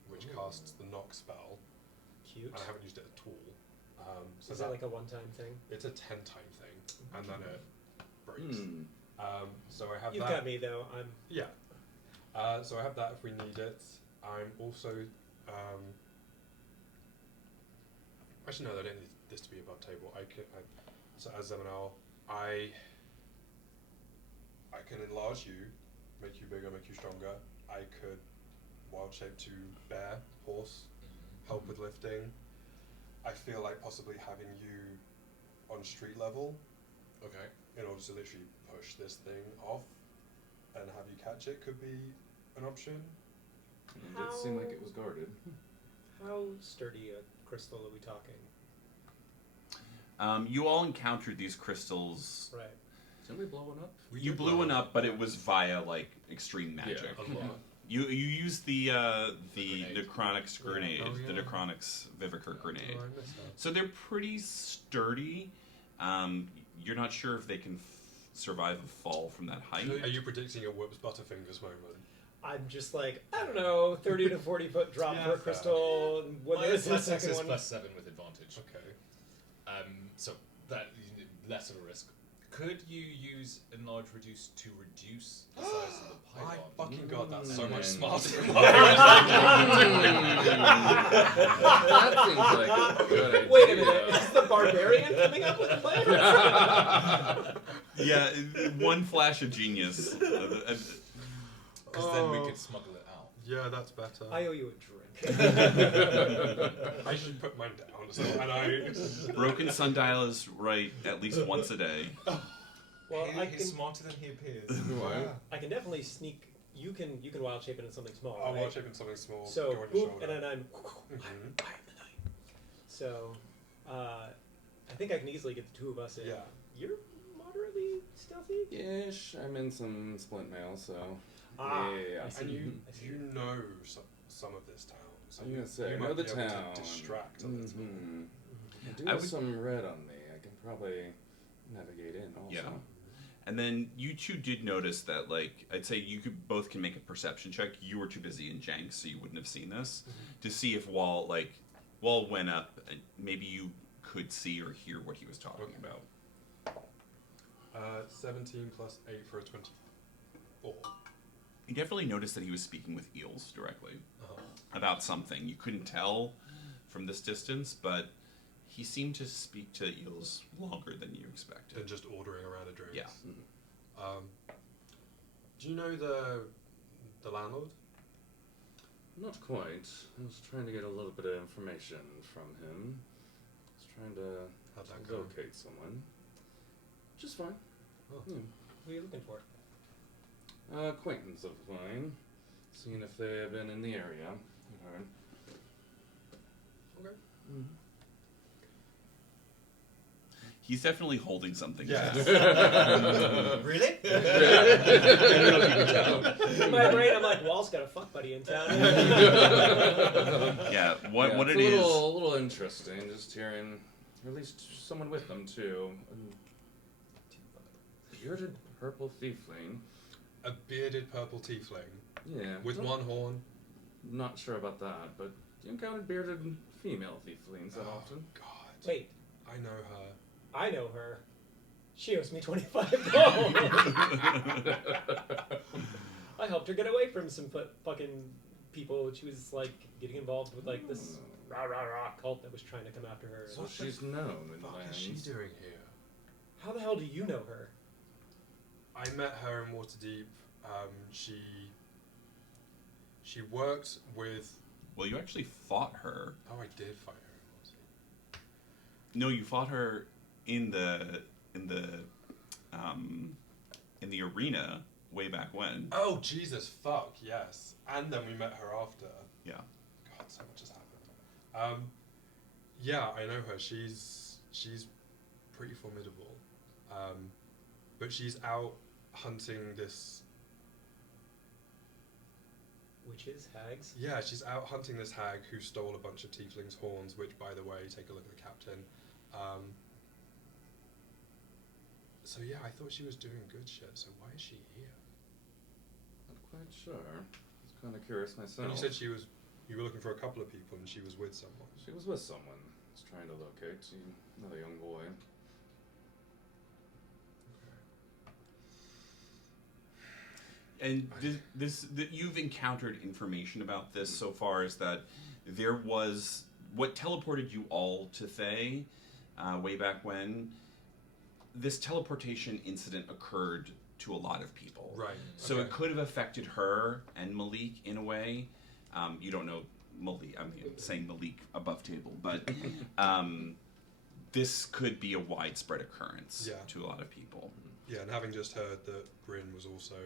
which casts the knock spell, Cute. and I haven't used it at all. So Is that like a one-time thing? it's a 10-time thing, and then it breaks. Hmm. So I have You've that. got me though. I'm. Yeah. So I have that if we need it. I'm also. Actually, no, I don't need this to be above table. So as Zemanal, I can enlarge you, make you bigger, make you stronger. I could wild shape to bear, horse, help with lifting. I feel like possibly having you on street level Okay. in order to literally push this thing off and have you catch it could be an option. It did seem like it was guarded. How sturdy a crystal are we talking? You all encountered these crystals. Right. Didn't we blow one up? You blew one up, but it was via like extreme magic. A lot. You used the grenade. Necronix grenade, Oh, the yeah. Necronix Vivicer grenade. Oh, I missed that. So they're pretty sturdy. You're not sure if they can survive a fall from that height. Are you predicting a Whoops Butterfingers moment? I'm just like, I don't know, 30 to 40 foot drop Yeah, for a fair. crystal. What My is the athletics second is one? +7 with advantage. Okay. So that less of a risk. Could you use enlarge reduce to reduce the size of the My pylon? fucking god, that's so Mm. much smarter than That seems like a good idea. Wait a minute, is the barbarian coming up with a plan? Yeah, one flash of genius. Because then we could smuggle it out. Yeah, that's better. I owe you a drink. I should put mine down. So, and I. Broken sundial is right at least once a day. Well, He's smarter than he appears. I can definitely sneak. You can wild shape into something small. I'll right? watch it in something small. So go on your boop, shoulder. and then I'm Mhm. fire in the night. So, I think I can easily get the two of us in. Yeah. You're moderately stealthy. Ish, I'm in some splint mail, so. Ah, Yeah. I see. And you I see. know some of this town. So I'm gonna say, you I might know the be able to town. distract a little. Mhm. I do I have would- some red on me. I can probably navigate in also. Yeah. And then you two did notice that, like, I'd say you could both can make a perception check. You were too busy in Jank, so you wouldn't have seen this, to see if Wall went up, and maybe you could see or hear what he was talking Okay. about. 17 plus 8 for a 24. You definitely noticed that he was speaking with eels directly Uh-huh. about something. You couldn't tell from this distance, but he seemed to speak to eels longer than you expected. Than just ordering a round of drinks. Yeah. Do you know the landlord? Not quite. I was trying to get a little bit of information from him. I was trying to How'd that go? locate someone. Just fine. Oh. Yeah. What are you looking for? Acquaintance of mine. Seeing if they have been in the area. Okay. Okay. Mm-hmm. He's definitely holding something. Yeah. Really? In my brain, I'm like, Wall's got a fuck buddy in town. Yeah, what it's it a is. little interesting, just hearing, or at least someone with them too. Bearded purple thiefling. A bearded purple tiefling Yeah. with not, one horn. Not sure about that, but you encountered bearded female thieflings that often. God. Wait, I know her. I know her. She owes me 25 gold. I helped her get away from some fucking people. She was like getting involved with like this rah rah rah cult that was trying to come after her. So she's known in the What is she lands. doing here? How the hell do you know her? I met her in Waterdeep. She worked with. Well, you actually fought her. Oh, I did fight her in Waterdeep. No, you fought her in the arena way back when. Oh Jesus, fuck yes. And then we met her after. Yeah. God, so much has happened. Yeah, I know her. She's pretty formidable. But she's out hunting this. Witches, hags. Yeah, she's out hunting this hag who stole a bunch of tieflings' horns. Which, by the way, take a look at the captain. So yeah, I thought she was doing good shit. So why is she here? Not quite sure. I was kind of curious myself. And you said you were looking for a couple of people, and she was with someone. She was with someone. I was trying to locate another young boy. And you've encountered information about this so far is that there was what teleported you all to Thay way back when. This teleportation incident occurred to a lot of people. Right. So okay. it could have affected her and Malik in a way. You don't know Malik. I mean, I'm saying Malik above table, but this could be a widespread occurrence to a lot of people. Yeah, and having just heard that Bryn was also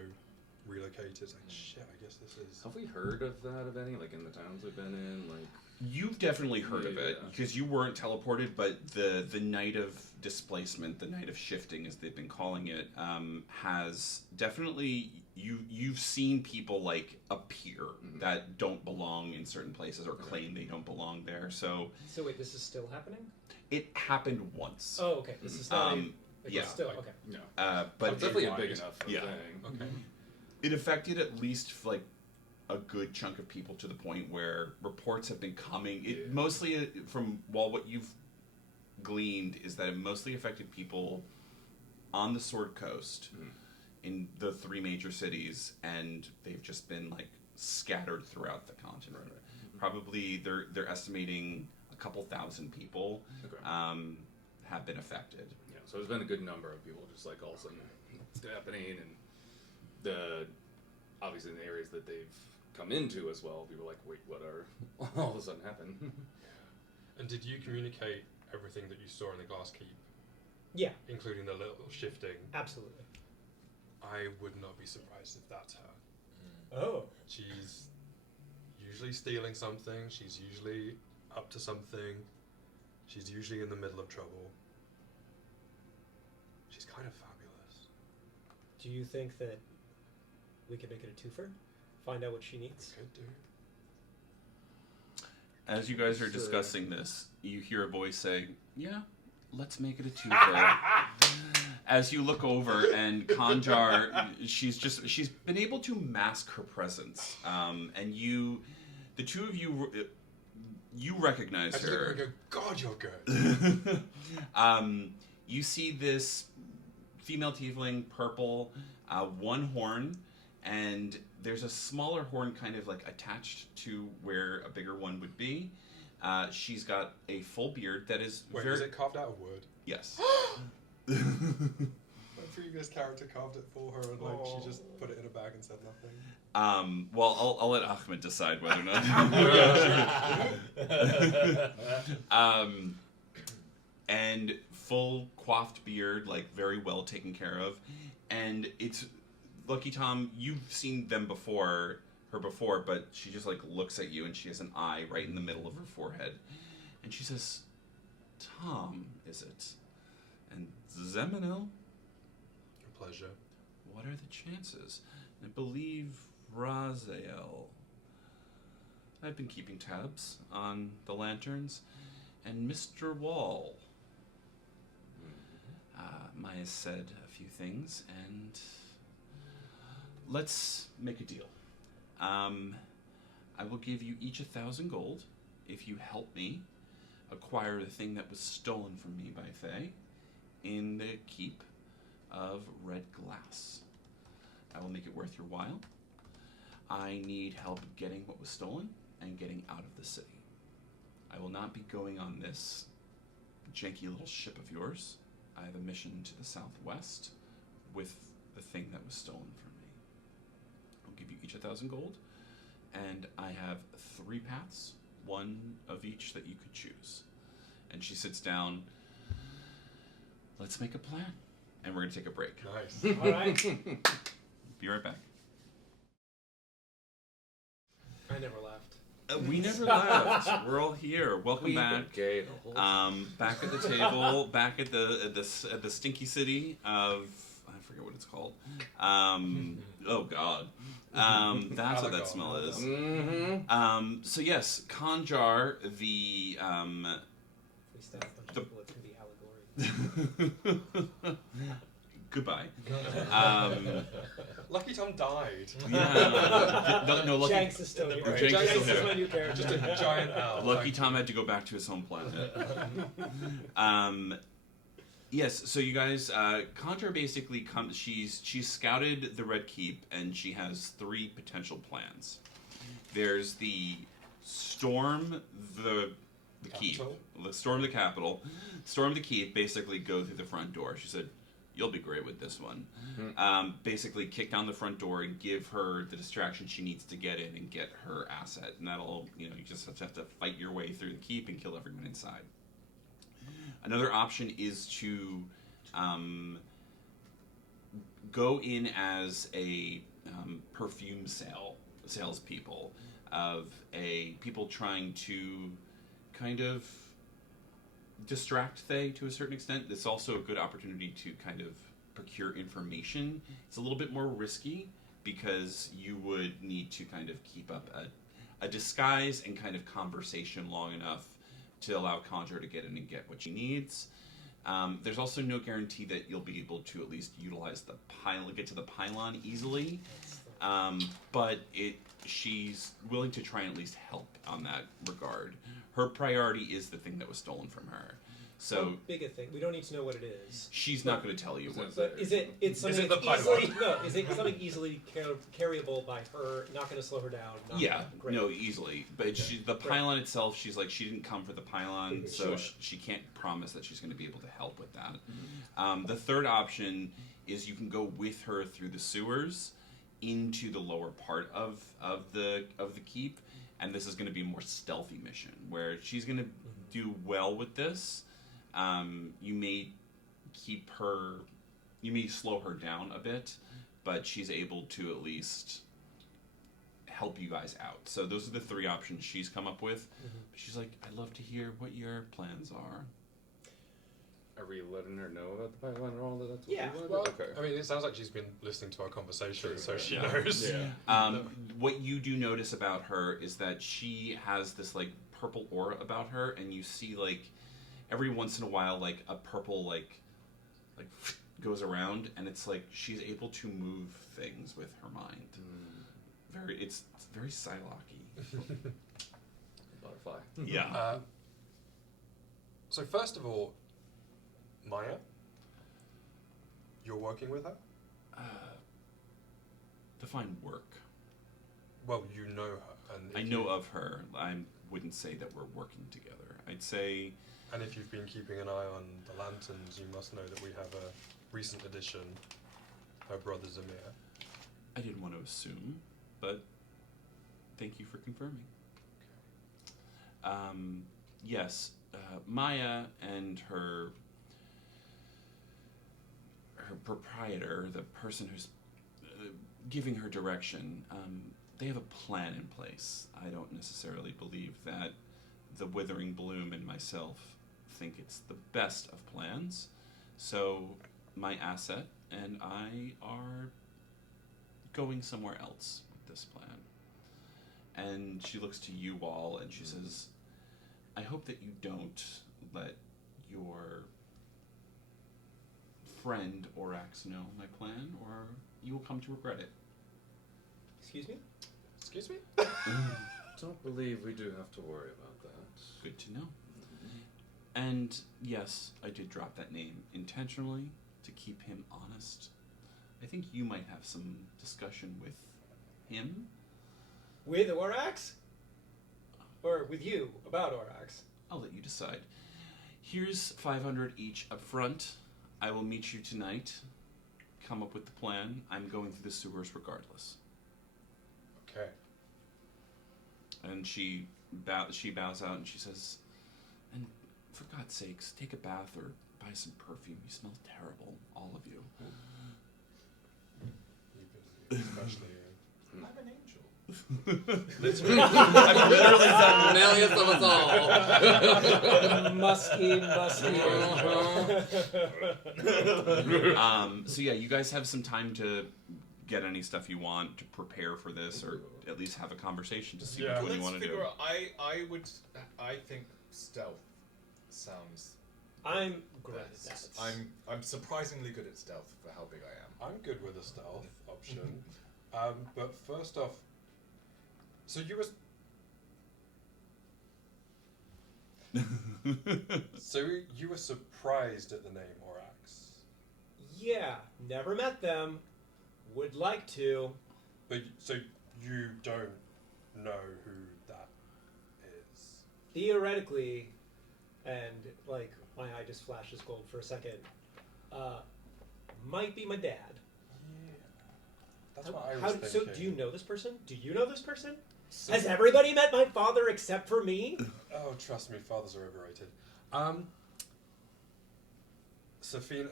relocated, it's like, shit, I guess this is... Have we heard of that, of any, like in the towns we've been in? Like, You've definitely heard of it Yeah. because you weren't teleported, but the night of displacement, the night of shifting, as they've been calling it, has definitely you've seen people like appear that don't belong in certain places or claim they don't belong there. So So wait, this is still happening? it happened once. Oh, okay. This is not. Like, Yeah. it's still Like, okay. No. But It's definitely a wide. big enough Yeah. thing. Okay. it affected at least like a good chunk of people to the point where reports have been coming. It Yeah. mostly from what you've gleaned is that it mostly affected people on the Sword Coast in the 3 major cities, and they've just been like scattered throughout the continent. Probably they're estimating a couple thousand people Okay. have been affected. Yeah, so there's been a good number of people just like all of a sudden it's happening, and the obviously in the areas that they've come into as well, people are like, wait, what are all of a sudden happened? And did you communicate everything that you saw in the Glass Keep, Yeah, including the little shifting? absolutely. I would not be surprised if that's her. Oh, She's usually stealing something. She's usually up to something. She's usually in the middle of trouble. She's kind of fabulous. do you think that we could make it a twofer? Find out what she needs. Could do. As you guys are Sure. discussing this, you hear a voice say, "Yeah, let's make it a twofer." As you look over, and Kanjar, she's been able to mask her presence, and the two of you, you recognize I just look at her her. and go, God, you're good. You see this female tiefling, purple, one horn, and there's a smaller horn kind of like attached to where a bigger one would be. She's got a full beard that is Wait, very... is it carved out of wood? Yes. My previous character carved it for her, and like she just put it in a bag and said nothing. Well, I'll let Ahmed decide whether or not. And full coiffed beard, like very well taken care of, and it's Lucky Tom. You've seen them before, but she just like looks at you, and she has an eye right in the middle of her forehead, and she says, "Tom, is it? And Zeminel? A pleasure. What are the chances? I believe Raziel. I've been keeping tabs on the lanterns, and Mr. Wall. Maya said a few things, and let's make a deal. I will give you each 1,000 gold if you help me acquire the thing that was stolen from me by Faye in the keep of Red Glass. I will make it worth your while. I need help getting what was stolen and getting out of the city. I will not be going on this janky little ship of yours. I have a mission to the southwest with the thing that was stolen from me. I'll give you each 1,000 gold, and I have 3 paths, one of each that you could choose." And she sits down. "Let's make a plan, and we're going to take a break. Nice. All right. Be right back." I never left. We never left. We're all here. Welcome We've back. been gay the whole time. Back at the table. Back at the stinky city of, I forget what it's called. Oh God. That's what that Alaghon. smell is. Mm-hmm. So yes, Kanjar, the If we stab a bunch of people, it's going to be allegory. goodbye. Lucky Tom died. Yeah. No, Lucky. Janks is still here. Janks Janks is still is here. my new character. Just a giant owl. Lucky Tom had to go back to his home planet. Yes, so you guys, Contra basically comes. She's scouted the Red Keep, and she has 3 potential plans. There's the storm the keep, storm the capital, storm the keep. Basically, go through the front door. She said, "You'll be great with this one." Basically, kick down the front door and give her the distraction she needs to get in and get her asset, and that'll you just have to fight your way through the keep and kill everyone inside. Another option is to go in as a perfume salespeople of people trying to kind of distract Thay to a certain extent. It's also a good opportunity to kind of procure information. It's a little bit more risky because you would need to kind of keep up a disguise and kind of conversation long enough to allow Conjure to get in and get what she needs. There's also no guarantee that you'll be able to at least utilize the pylon, get to the pylon easily. But she's willing to try and at least help on that regard. Her priority is the thing that was stolen from her. So How big a thing? We don't need to know what it is. she's not going to tell you what. But is it? It's something it the that's easily pylon? no. Is it something easily carryable by her? Not going to slow her down. Not Yeah, great. no, easily. But the pylon itself, she's like, she didn't come for the pylon, so Sure. she can't promise that she's going to be able to help with that. The third option is you can go with her through the sewers into the lower part of the keep, and this is going to be a more stealthy mission where she's going to do well with this. You may slow her down a bit, but she's able to at least help you guys out. So those are the three options she's come up with. She's like, I'd love to hear what your plans are. Are we letting her know about the pylon and all that? That's what Yeah. we wanted? Well, Okay. I mean, it sounds like she's been listening to our conversation, True, so right. she Yeah. knows. Yeah. What you do notice about her is that she has this like purple aura about her, and you see like every once in a while like a purple like goes around, and it's like she's able to move things with her mind. It's very Psylocke-y. Butterfly. Yeah. So first of all, Maya, you're working with her? Define work. Well, you know her. And I if know you- of her. I wouldn't say that we're working together. I'd say And if you've been keeping an eye on the lanterns, you must know that we have a recent addition, her brother Zamir. I didn't want to assume, but thank you for confirming. Yes, Maya and her proprietor, the person who's giving her direction, they have a plan in place. I don't necessarily believe that the Withering Bloom and myself think it's the best of plans. So my asset and I are going somewhere else with this plan. And she looks to you all and she says, I hope that you don't let your friend Orax know my plan, or you will come to regret it. Excuse me? Excuse me? Don't believe we do have to worry about that. Good to know. And yes, I did drop that name intentionally to keep him honest. I think you might have some discussion with him. With Orax? Or with you about Orax? I'll let you decide. Here's 500 each up front. I will meet you tonight. Come up with the plan. I'm going through the sewers regardless. Okay. And she bows out and she says, and for God's sakes, take a bath or buy some perfume. You smell terrible, all of you. Especially. I'm an angel. I've literally said millions of us all. Musky. So yeah, you guys have some time to get any stuff you want to prepare for this, or at least have a conversation to see Yeah. which one you Let's want to do. figure out. I think stealth sounds I'm great at best. that. I'm surprisingly good at stealth for how big I am. I'm good with a stealth option. But first off, so you were surprised at the name Orax, Yeah, never met them. Would like to. but so you don't know who that is. Theoretically, and like my eye just flashes gold for a second, might be my dad. Yeah, that's what I was thinking. So do you know this person? Do you know this person? Has everybody met my father except for me? Oh, trust me, fathers are overrated. Safina,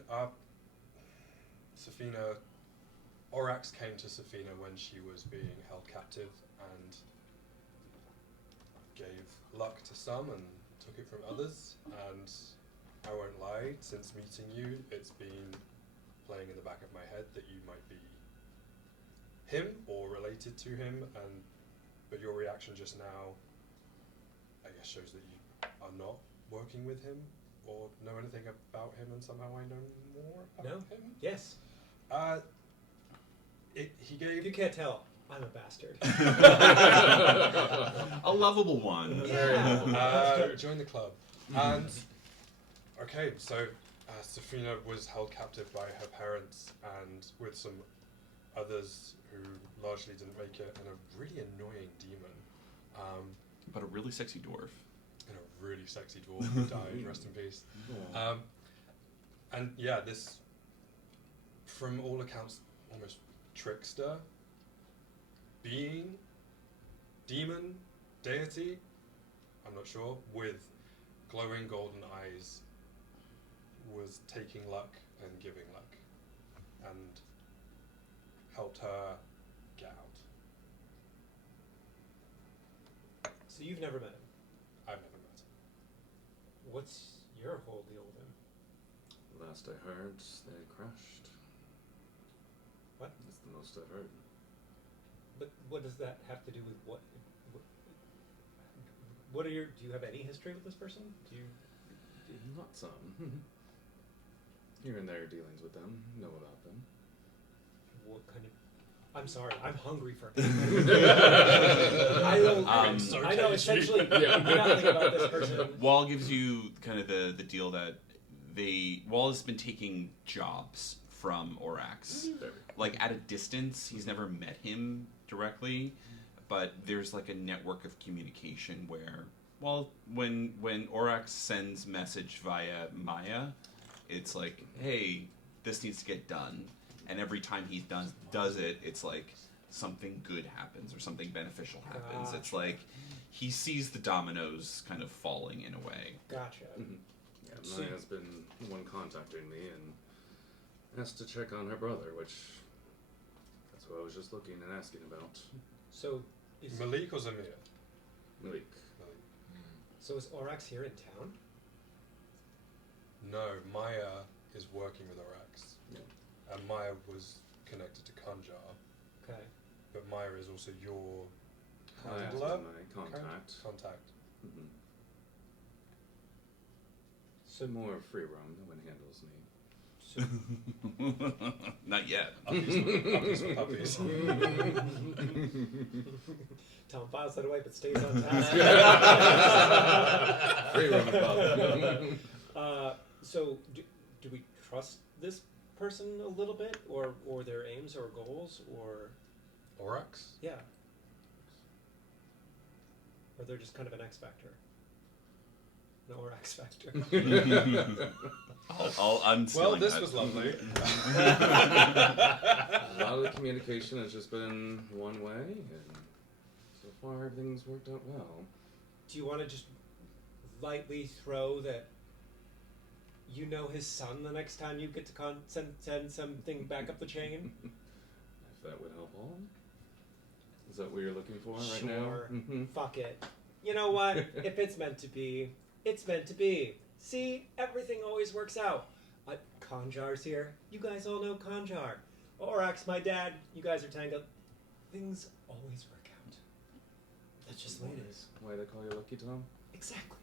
Orax came to Safina when she was being held captive and gave luck to some and took it from others. And I won't lie, since meeting you, it's been playing in the back of my head that you might be him or related to him. But your reaction just now, I guess, shows that you are not working with him. or know anything about him, and somehow I know more about No? him? Yes. He If gave. you can't tell, I'm a bastard. A lovable one. Join the club. And okay, so Safina was held captive by her parents and with some others who largely didn't make it, and a really annoying demon. But a really sexy dwarf. And a really sexy dwarf who died, rest in peace. And yeah, this, from all accounts, almost trickster, being, demon, deity, I'm not sure, with glowing golden eyes, was taking luck and giving luck, and helped her get out. So you've never met him. I've never met him. What's your whole deal with him? Last I heard, they crashed. What? That's the most I've heard. But what does that have to do with what? What are your? Do you have any history with this person? Do you? Not some. Here and there dealings with them, know about them. What kind of? I'm sorry, I'm hungry for. I don't. I know essentially nothing about this person. Wall gives you kind of the deal that Wall has been taking jobs from Orax. Like at a distance, he's never met him directly, but there's like a network of communication where, well, when Orax sends message via Maya, it's like, hey, this needs to get done. And every time he does it, it's like something good happens or something beneficial happens. Gotcha. It's like he sees the dominoes kind of falling in a way. Gotcha. Yeah, Maya's been the one contacting me and asked to check on her brother, which that's what I was just looking and asking about. So is Malik or Zamir? Malik. so is Orax here in town? No, Maya is working with Orax. Yeah. And Maya was connected to Kanjar, Okay. but Maya is also your I asked handler? my contact. Contact. Mm-hmm. So More free roam than when he handles me. Not yet. Puppies for puppies. Tom files that away, but stays on task. Free roam above. So do we trust this person a little bit, or their aims or goals, or Orax? yeah, or they're just kind of an X factor, an Orax factor. I'm Well, this that. was lovely. A lot of the communication has just been one way, and so far everything's worked out well. Do you want to just lightly throw that you know his son the next time you get to send something back up the chain? If that would help all. Is that what you're looking for right now? Sure. Mm-hmm. Fuck it. You know what? If it's meant to be, it's meant to be. See, everything always works out. Kanjar's here. You guys all know Kanjar. Orax, my dad. You guys are tangled. Things always work out. That's just the way it is. Why they call you Lucky Tom? Exactly.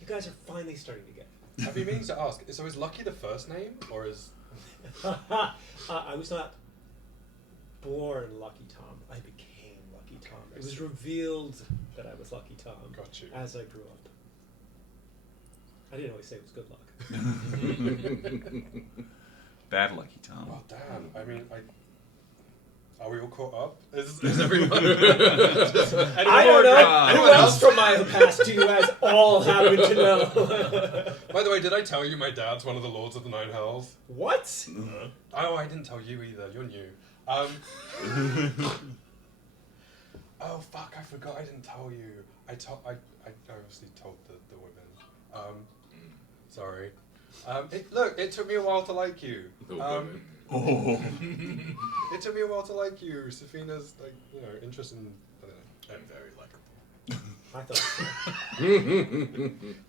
You guys are finally starting to get it. I've been meaning to ask, so is Lucky the first name, or is... I was not born Lucky Tom. I became Lucky Tom. It was revealed that I was Lucky Tom Got you. as I grew up. I didn't always say it was good luck. Bad lucky Tom. Well, damn. I mean, are we all caught up? Is everyone... I don't know. Who else from my past do you guys all happen to know? By the way, did I tell you my dad's one of the Lords of the Nine Hells? What? Oh, I didn't tell you either. You're new. Oh, fuck, I forgot I didn't tell you. I obviously told the women. Sorry. It took me a while to like you. The women. Oh. It took me a while to like you. Safina's, like, interested in... I don't know. I'm very likable. I thought so.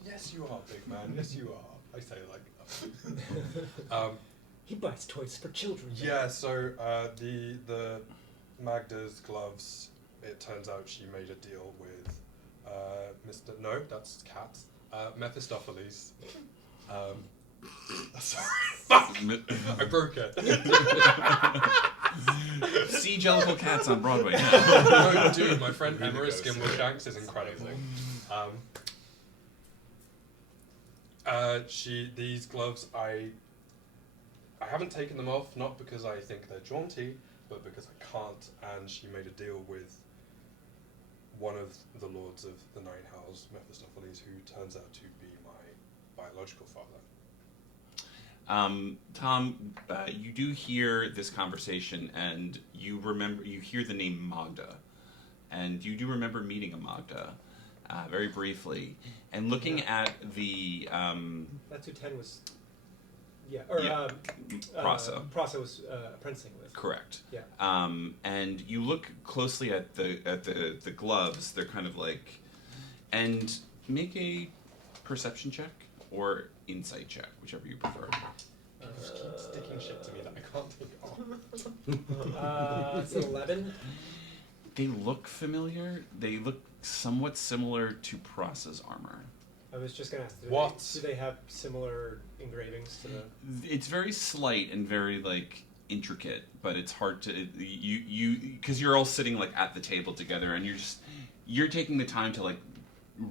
Yes, you are, big man. Yes, you are. I say it like... He buys toys for children. Yeah, so the Magda's gloves, it turns out she made a deal with Mr. No, that's Cat. Mephistopheles. Sorry. Fuck! I broke it. See Jellicle Cats on Broadway now. No, dude, my friend Emerus Gimbleshanks is incredible. These gloves, I haven't taken them off, not because I think they're jaunty, but because I can't, and she made a deal with one of the lords of the Nine Hells, Mephistopheles, who turns out to be my biological father. Tom, you do hear this conversation, and you hear the name Magda, and you do remember meeting a Magda, very briefly, and looking at the. That's who Ten was. Yeah, or Prasa. Prasa was apprenticing with. Correct. Yeah. And you look closely at the gloves. They're kind of like, and make a perception check or insight check, whichever you prefer. Just keep sticking shit to me that I can't take off. It's an 11. They look familiar. They look somewhat similar to Prasa's armor. I was just gonna ask. Do they have similar engravings to the? It's very slight and very like intricate, but it's hard to you because you're all sitting like at the table together, and you're taking the time to like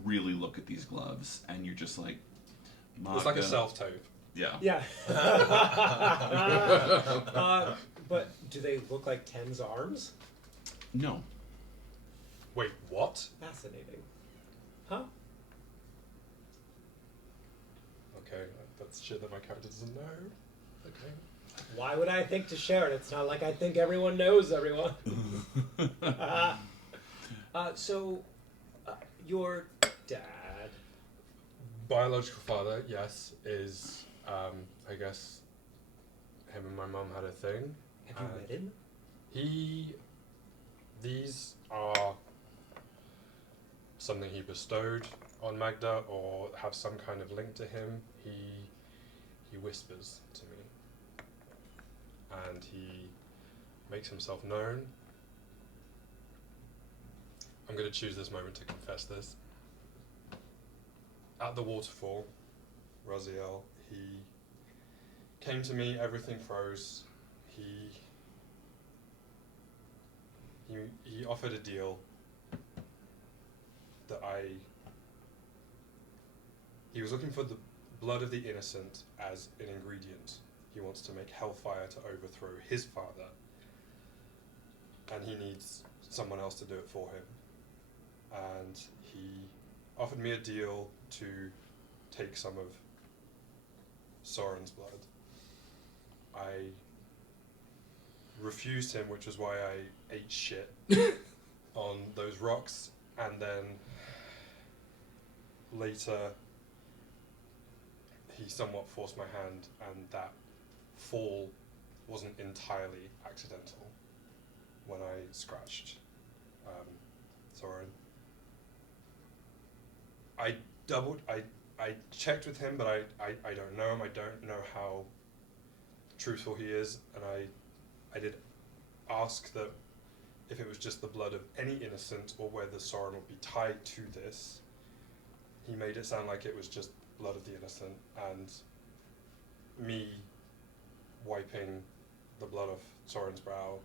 really look at these gloves, and you're just like. It's like a self-tape. Yeah. Yeah. But do they look like Ten's arms? No. Wait, what? Fascinating. Huh? Okay, that's shit that my character doesn't know. Okay. Why would I think to share it? It's not like I think everyone knows everyone. So, your dad... Biological father, yes, is, I guess, him and my mum had a thing. Have you met him? These are something he bestowed on Magda or have some kind of link to him. He whispers to me. And he makes himself known. I'm going to choose this moment to confess this. At the waterfall, Raziel, he came to me, everything froze. He offered a deal that he was looking for the blood of the innocent as an ingredient. He wants to make hellfire to overthrow his father, and he needs someone else to do it for him. And he offered me a deal to take some of Soren's blood. I refused him, which is why I ate shit on those rocks, and then later he somewhat forced my hand, and that fall wasn't entirely accidental when I scratched Soren. I checked with him, but I don't know him. I don't know how truthful he is, and I did ask that if it was just the blood of any innocent or whether Soren would be tied to this. He made it sound like it was just blood of the innocent, and me wiping the blood off Soren's brow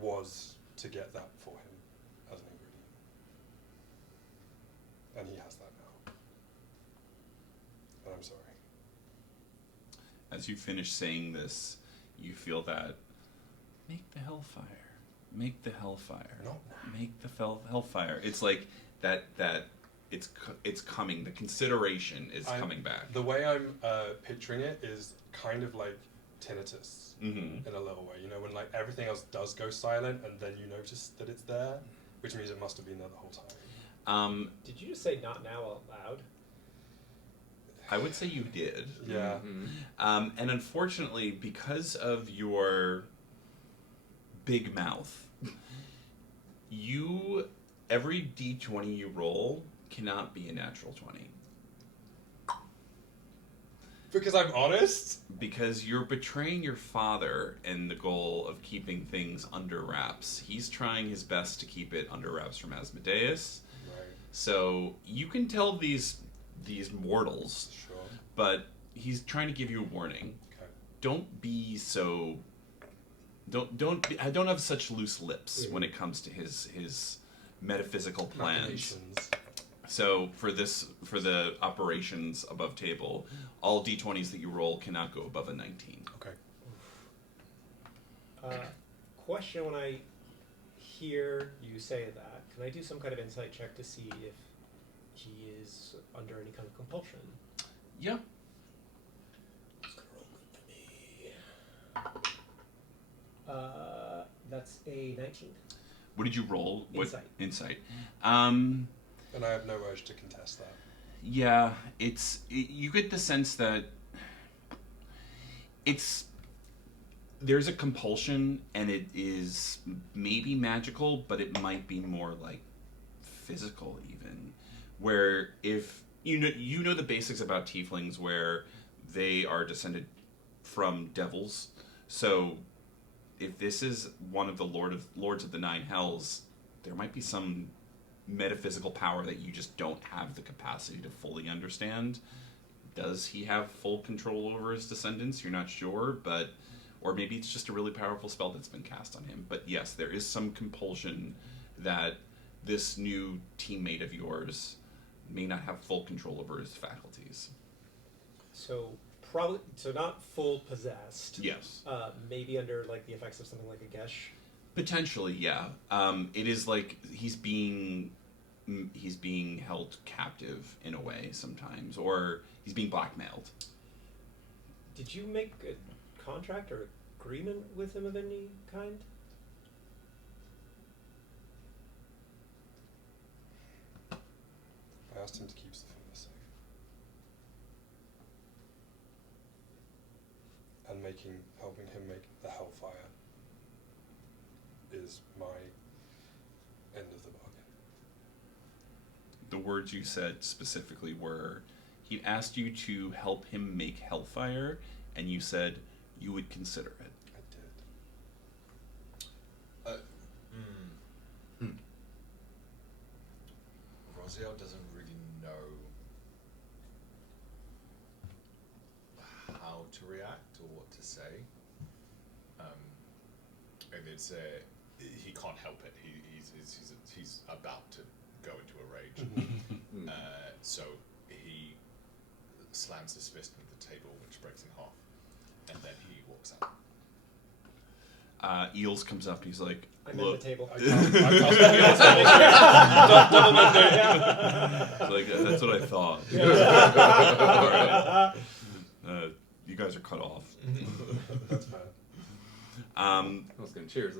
was to get that for him as an ingredient. And he has that now. And I'm sorry. As you finish saying this, you feel that make the hellfire. Make the hellfire. No. Make the hellfire. It's like that it's coming. The consideration is coming back. The way I'm picturing it is kind of like tinnitus Mm-hmm. in a little way. You know, when like everything else does go silent and then you notice that it's there, which means it must have been there the whole time. Did you just say not now out loud? I would say you did. Yeah. Mm-hmm. And unfortunately, because of your big mouth, every D20 you roll cannot be a natural 20. Because I'm honest? Because you're betraying your father in the goal of keeping things under wraps. He's trying his best to keep it under wraps from Asmodeus. Right. So you can tell these mortals, Sure. but he's trying to give you a warning. Okay. Don't be so. Don't have such loose lips when it comes to his metaphysical plans. Machinations. So for the operations above table, all d20s that you roll cannot go above a 19. Okay. Question: when I hear you say that, can I do some kind of insight check to see if he is under any kind of compulsion? Yeah. It's gonna roll good for me. That's a 19. What did you roll? Insight. Insight. And I have no urge to contest that. Yeah, you get the sense that there's a compulsion, and it is maybe magical, but it might be more like physical even. Where if you know the basics about tieflings, where they are descended from devils, so if this is one of the lords of the nine hells, there might be some metaphysical power that you just don't have the capacity to fully understand. Does he have full control over his descendants? You're not sure, or maybe it's just a really powerful spell that's been cast on him. But yes, there is some compulsion that this new teammate of yours may not have full control over his faculties. So not full possessed. Yes. Maybe under like the effects of something like a gesh. Potentially, yeah. It is like he's being held captive in a way sometimes, or he's being blackmailed. Did you make a contract or agreement with him of any kind? I asked him to keep stuff in the safe. And helping him make the Hellfire is my end of the bargain. The words you said specifically were, he asked you to help him make Hellfire, and you said you would consider it. I did. Rosiel doesn't really know how to react or what to say. And he can't help it. He's about to go into a rage. So he slams his fist into the table, which breaks in half, and then he walks out. Eels comes up, he's like, I'm look. at the table. I can't. It's like, that's what I thought. Alright. You guys are cut off. That's fair. I was going to cheers.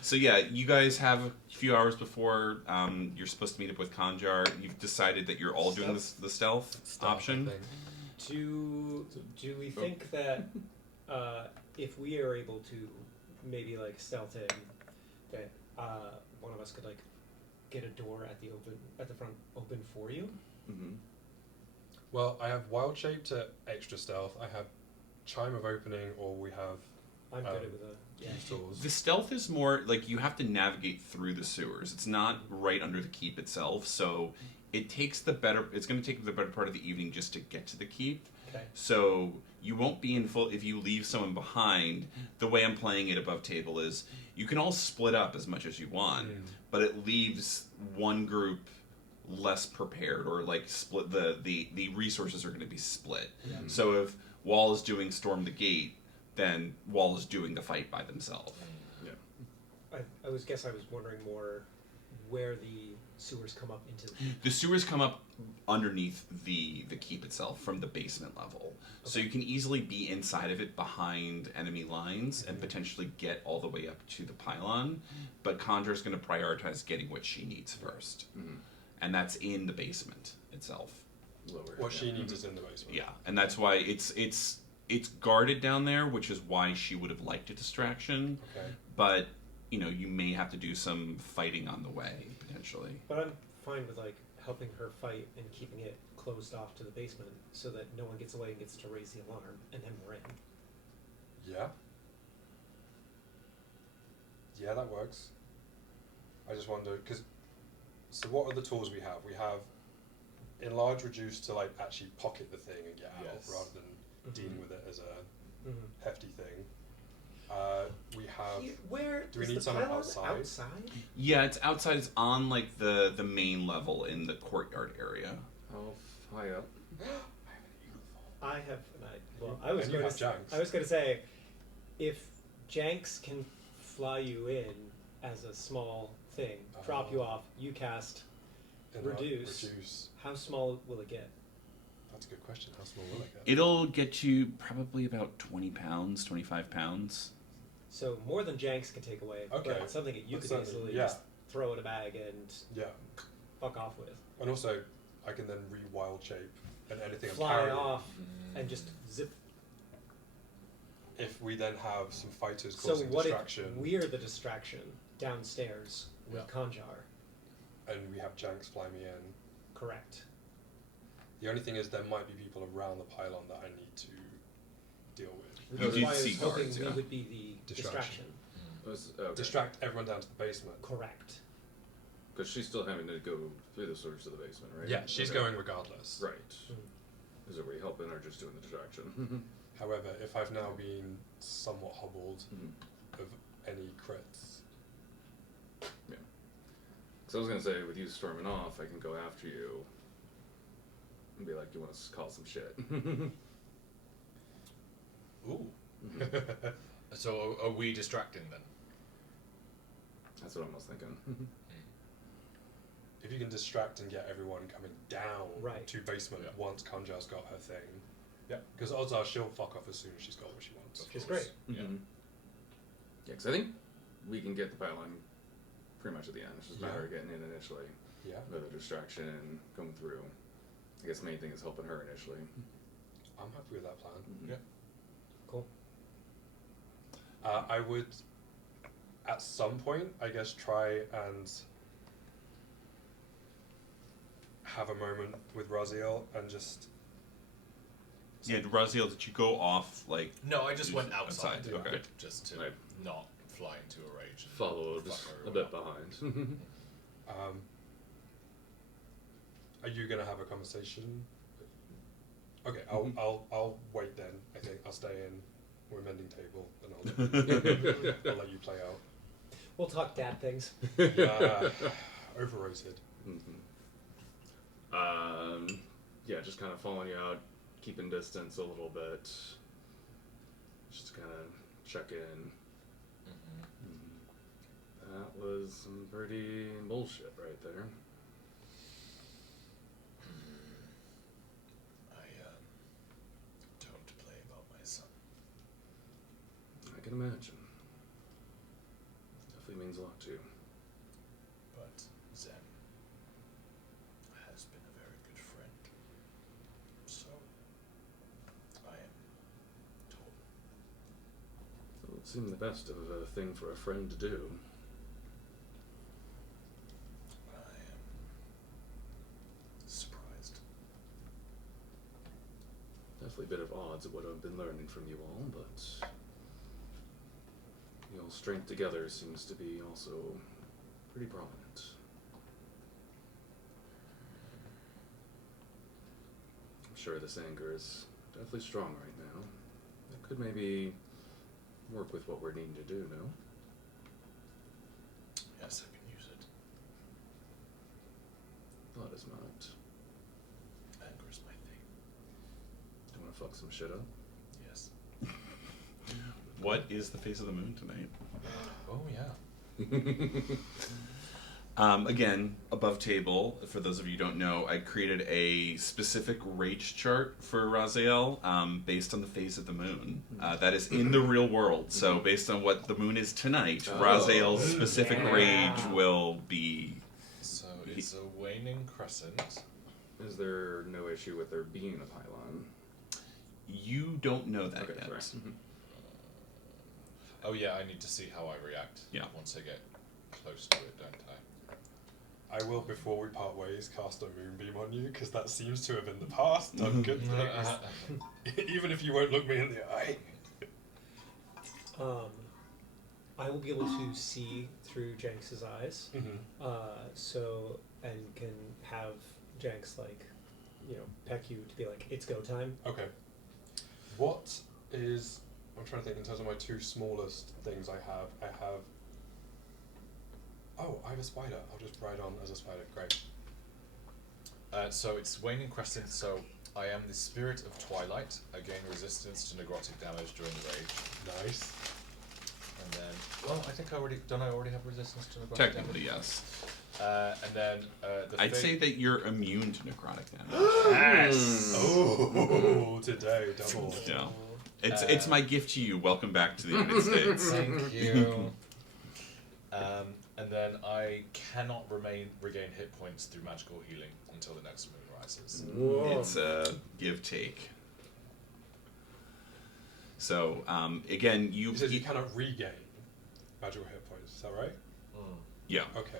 So yeah, you guys have a few hours before you're supposed to meet up with Conjar. You've decided that you're all doing the stealth option. Do we think that if we are able to maybe like stealth in, that one of us could like get a door at the front open for you? Mm-hmm. Well, I have wild shape to extra stealth. I have chime of opening, or we have. I'm good with tools. The stealth is more like you have to navigate through the sewers. It's not right under the keep itself, so it takes it's going to take the better part of the evening just to get to the keep. Okay. So you won't be in full if you leave someone behind. The way I'm playing it above table is you can all split up as much as you want, but it leaves one group less prepared, or like split the resources are going to be split. Yeah. So if Wall is doing storm the gate, then Wall is doing the fight by themselves. I was wondering more where the sewers come up into. The sewers come up underneath the keep itself from the basement level, so you can easily be inside of it behind enemy lines and potentially get all the way up to the pylon. But Conjur's going to prioritize getting what she needs first, and that's in the basement itself. Lower. What she needs is in the basement. Yeah, and that's why it's guarded down there, which is why she would have liked a distraction. Okay. But you may have to do some fighting on the way potentially. But I'm fine with like helping her fight and keeping it closed off to the basement so that no one gets away and gets to raise the alarm, and then we're in. Yeah. Yeah, that works. I just wonder, so what are the tools we have? We have enlarge, reduce to like actually pocket the thing and get out, Yes. rather than dealing with it as a Mhm. hefty thing. We have. Where Do we is need the someone pylon outside? Yeah, it's outside. It's on like the main level in the courtyard area. I'll fly up. I have an idea. Well, And you have Janks. I was going to say, if Janks can fly you in as a small thing, drop you off, you cast, reduce. How small will it get? That's a good question. How small will it get? It'll get you probably about 20 pounds, 25 pounds. So more than Janks can take away, Okay. but it's something that you That's could something, easily yeah. just throw in a bag and Yeah. fuck off with. And also, I can then re-wild shape and anything I'm Fly carrying. off and just zip. If we then have some fighters So causing what distraction, if we're the distraction downstairs with Yeah. Conjar? and we have Janks fly me in. Correct. The only thing is there might be people around the pylon that I need to deal with. Which No, is these why I was sea hoping guards, we yeah. would be the distraction. Okay. Distract everyone down to the basement. Correct. Because she's still having to go through the sewers to the basement, right? Yeah, she's Okay. going regardless. Right. Mm. Is it we helping or just doing the distraction? However, if I've now been somewhat hobbled of any crits, So I was gonna say, with you storming off, I can go after you and be like, "You want to call some shit?" Ooh. So are we distracting then? That's what I was thinking. if you can distract and get everyone coming down Right. to basement Yeah. once Conjar's got her thing. Yeah. Because odds are she'll fuck off as soon as she's got what she wants. Of Which is course. great. Yeah. Yeah, because I think we can get the pylon pretty much at the end. It's just a matter of getting in initially. Yeah. With a distraction and going through. I guess the main thing is helping her initially. I'm happy with that plan. Yeah. Cool. I would, at some point, I guess, try and have a moment with Raziel and just. Yeah, Raziel, did you go off like? No, I just You went just outside. outside, okay. Just to Right. not fly into a rage. And Follow fuck just a everyone bit up. behind. Are you gonna have a conversation? Okay, I'll wait then. I think I'll stay in. We're mending table, and I'll let you play out. We'll talk dad things. Yeah, overrated. Yeah, just kind of following you out, keeping distance a little bit. Just kind of check in. That was some pretty bullshit right there. I don't play about my son. I can imagine. Definitely means a lot to you. But Zen has been a very good friend. So I am told. So it seemed the best of a thing for a friend to do. I am surprised. Definitely a bit of odds of what I've been learning from you all, but your strength together seems to be also pretty prominent. I'm sure this anger is definitely strong right now. It could maybe work with what we're needing to do, no? Yes, I can use it. Thought as not. Anger is my thing. Do you want to fuck some shit up? Yes. What is the face of the moon tonight? Oh yeah. Again, above table, for those of you who don't know, I created a specific rage chart for Raziel based on the phase of the moon. That is in the real world. So based on what the moon is tonight, Oh. Raziel's specific Yeah. rage will be... So it's a waning crescent. Is there no issue with there being a pylon? You don't know that Okay, yet. sorry. Oh yeah, I need to see how I react. Yeah. Once I get close to it, don't I? I will, before we part ways, cast a moonbeam on you, because that seems to have in the past done good things. Even if you won't look me in the eye. I will be able to see through Jenks's eyes, Mm-hmm. so and can have Jenks like peck you to be like, it's go time. Okay. What is... I'm trying to think in terms of my two smallest things I have. Oh, I have a spider. I'll just ride on as a spider. Great. So it's waning crescent, so I am the spirit of twilight. I gain resistance to necrotic damage during the rage. Nice. And then, well, I think I already have resistance to necrotic Technically, damage? yes. And then I'd say that you're immune to necrotic damage. Yes! Oh, today, double. Yeah. It's my gift to you. Welcome back to the United States. Thank you. And then I cannot regain hit points through magical healing until the next moon rises. Whoa. It's a give-take. So, again, You said you cannot regain magical hit points, is that right? Yeah. Okay.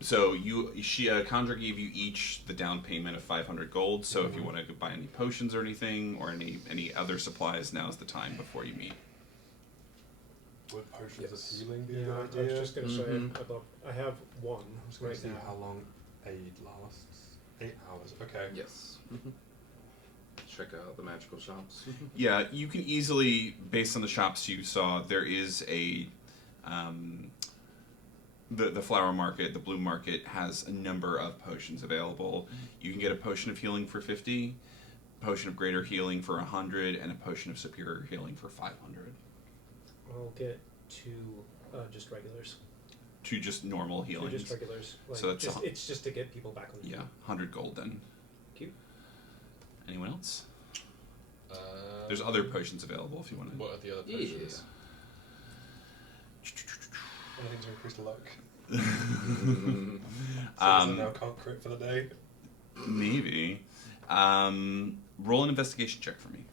So Chandra gave you each the down payment of 500 gold. So if you want to buy any potions or anything, or any other supplies, now's the time before you meet. Would potions Yes. of healing be Yeah, a good I idea? was just going to say, I have one I'm just going right to see now. how long aid lasts. 8 hours, okay. Yes. Check out the magical shops. Yeah, you can easily, based on the shops you saw, there is a the flower market, the bloom market has a number of potions available. You can get a potion of healing for 50, potion of greater healing for 100, and a potion of superior healing for 500. I'll get two just regulars. Two just normal Two healings. just regulars. Like, So that's it's just to get people back on the Yeah, team. 100 gold then. Cute. Anyone else? Uh, There's other potions available if you want to. What are the other Yeah. potions? Anything to increase luck. So I Um, now can't crit for the day. maybe. Roll an investigation check for me.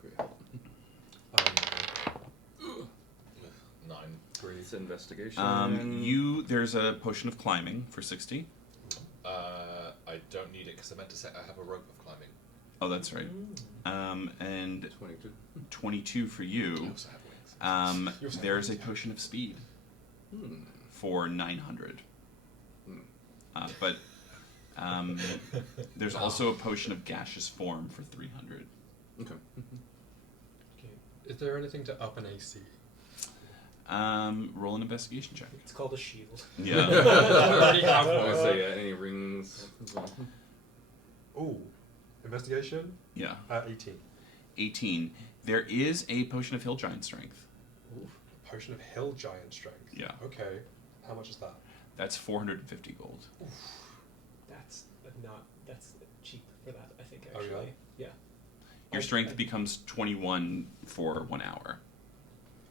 Great. 9. It's investigation. There's a potion of climbing for 60. I don't need it because I meant to say I have a rope of climbing. Oh, that's right. And 22. 22 for I you. also have wings. You also have There's a wings, yeah. potion of speed Hmm. for 900. Hmm. But there's also a potion of gaseous form for 300. Okay. Okay. Is there anything to up an AC? Roll an investigation check. It's called a shield. Yeah. I already have I was one. gonna say any rings as well. Ooh. Investigation? Yeah. 18. 18. There is a potion of hill giant strength. Potion of hill giant strength. Yeah. Okay. How much is that? That's 450 gold. That's cheap for that, I think, Oh, actually. yeah? Yeah. Your strength becomes 21 for 1 hour.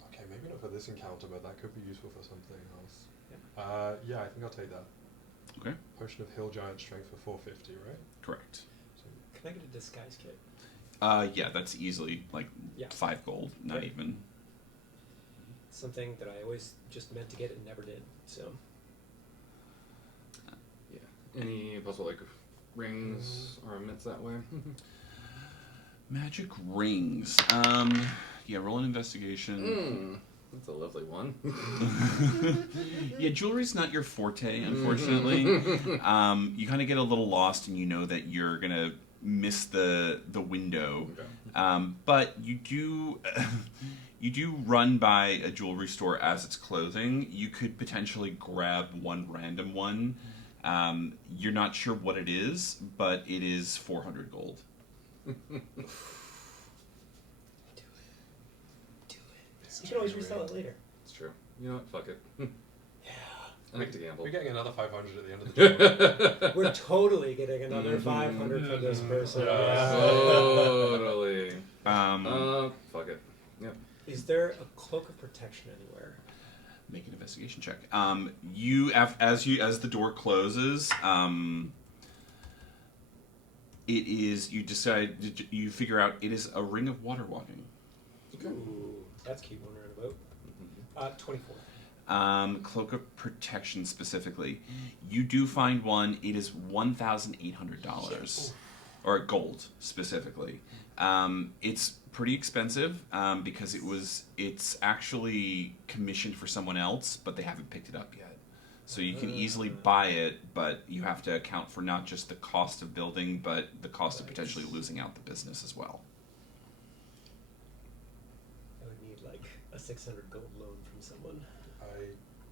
Okay, maybe not for this encounter, but that could be useful for something else. Yeah. Yeah, I think I'll take that. Okay. Potion of hill giant strength for 450, right? Correct. So, Can I get a disguise kit? Yeah, that's easily like Yeah. 5 gold, not Yeah. even. Something that I always just meant to get and never did. So Yeah. Any possible like rings or mitts that way? Magic rings. Yeah, roll an investigation. That's a lovely one. Yeah, jewelry's not your forte, unfortunately. You kind of get a little lost, and you know that you're gonna miss the window. Okay. But you do run by a jewelry store as it's closing. You could potentially grab one random one. You're not sure what it is, but it is 400 gold. you can always resell it later. It's true. You know what? Fuck it. Yeah. I like to gamble. we're getting another 500 at the end of the job. We're totally getting another 500 from this person. Yeah. Totally. Fuck it. Yep. Is there a cloak of protection anywhere? Make an investigation check. As the door closes, it is you figure out it is a ring of water walking. Ooh, that's cute when we're in a boat. 24. Cloak of protection specifically. You do find one. It is $1,800 or gold specifically. It's pretty expensive because it's actually commissioned for someone else, but they haven't picked it up yet. So you can easily buy it, but you have to account for not just the cost of building, but the cost of potentially losing out the business as well. I would need like a 600 gold loan from someone,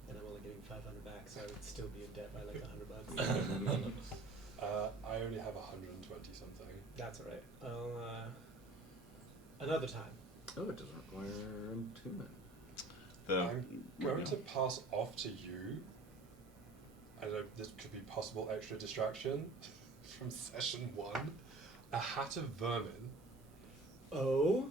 and I'm only getting 500 back, so I would still be in debt by like $100. I only have 120 something. That's alright. I'll another time. Oh, it doesn't require attunement. I'm going to pass off to you. I don't know, this could be possible extra distraction from session 1. A hat of vermin. Oh.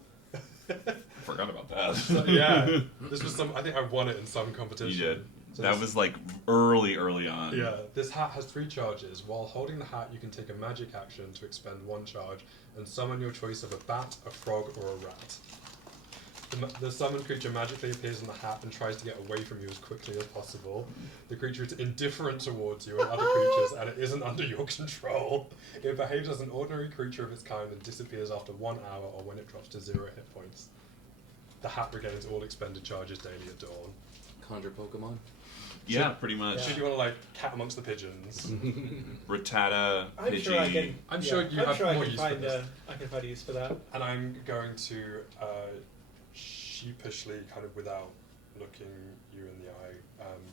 Forgot about that. So, yeah, this was I think I won it in some competition. You did. So That this- was like early on. Yeah, this hat has 3 charges. While holding the hat, you can take a magic action to expend 1 charge and summon your choice of a bat, a frog, or a rat. The summoned creature magically appears in the hat and tries to get away from you as quickly as possible. The creature is indifferent towards you and other creatures, and it isn't under your control. It behaves as an ordinary creature of its kind and disappears after 1 hour or when it drops to 0 hit points. The hat regains all expended charges daily at dawn. Conjure Pokemon. Yeah, pretty much. Should you want to like cat amongst the pigeons? Rattata, I'm Pidgey. sure I can. I'm sure you have I more can use for find this. I can find a use for that. And I'm going to sheepishly, kind of without looking you in the eye,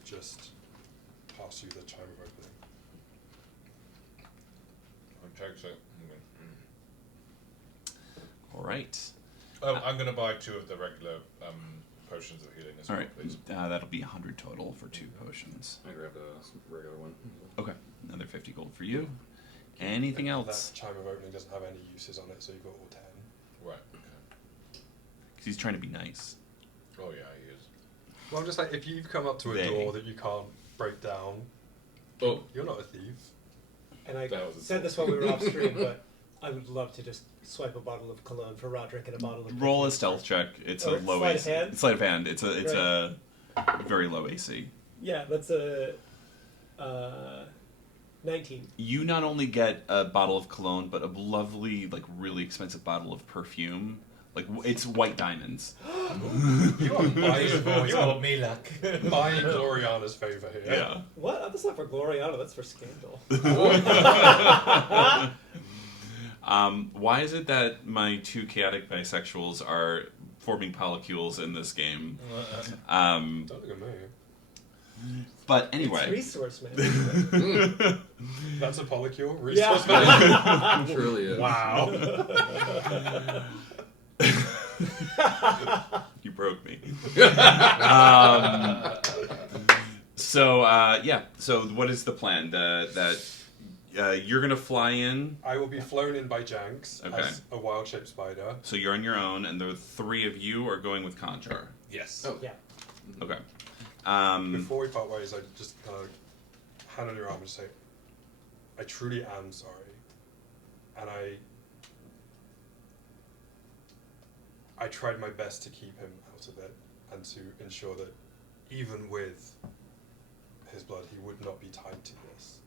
just pass you the chime of opening. I'll take it. All right. Oh, I'm going to buy 2 of the regular potions of healing as All well, right. please. That'll be 100 total for 2 potions. I grabbed a regular one. Okay. Another 50 gold for you. Anything else? That chime of opening doesn't have any uses on it, so you've got all 10. Right, okay. Because he's trying to be nice. Oh, yeah, he is. Well, I'm just like, if you've come up to a They. door that you can't break down, Oh, you're not a thief. And I That was a said this while we were off stream, but I would love to just swipe a bottle of cologne for Roderick and a bottle of. Roll a perfume. stealth check. It's Oh, a low sleight of AC. hand? It's sleight of hand. It's a very low AC. Yeah, that's a 19. You not only get a bottle of cologne, but a lovely, like, really expensive bottle of perfume. Like, it's white diamonds. You are buying, me luck. buying Gloriana's favour here. Yeah. What? Oh, that's not for Gloriana. That's for Scandal. Why is it that my 2 chaotic bisexuals are forming polycules in this game? Don't look at me. But It's anyway. resource management. That's a polycule? Yeah. Resource management? surely is. Wow. You broke me. So what is the plan? You're gonna fly in. I will be flown in by Janks Okay. as a wild-shaped spider. So you're on your own, and the 3 of you are going with Conjar. Yes. Oh, Yeah. Okay. Before we part ways, I just kind of hand on your arm and say, I truly am sorry. And I tried my best to keep him out of it and to ensure that even with his blood, he would not be tied to this.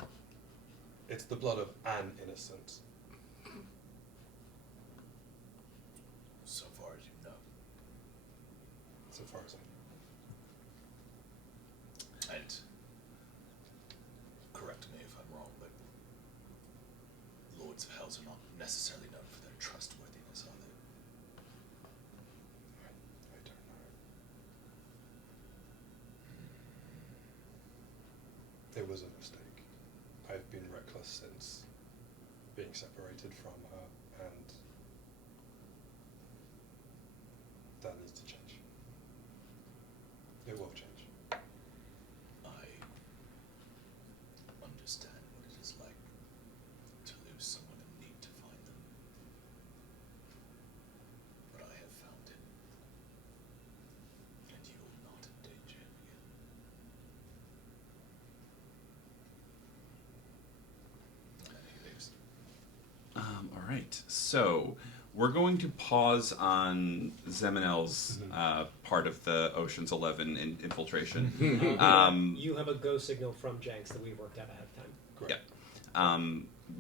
It's the blood of an innocent. So far as you know. So far as I know. And correct me if I'm wrong, but Lords of Hells are not necessarily known for their trustworthiness, are they? I don't know. It was a mistake. I've been reckless since being separated from her, and that needs to change. It will change. I understand what it is like to lose someone and need to find them. But I have found it. And you will not endanger him again. And he lives. All right. So we're going to pause on Zeminel's part of the Ocean's 11 infiltration. You have a go signal from Janks that we worked out ahead of time. Great. Yeah.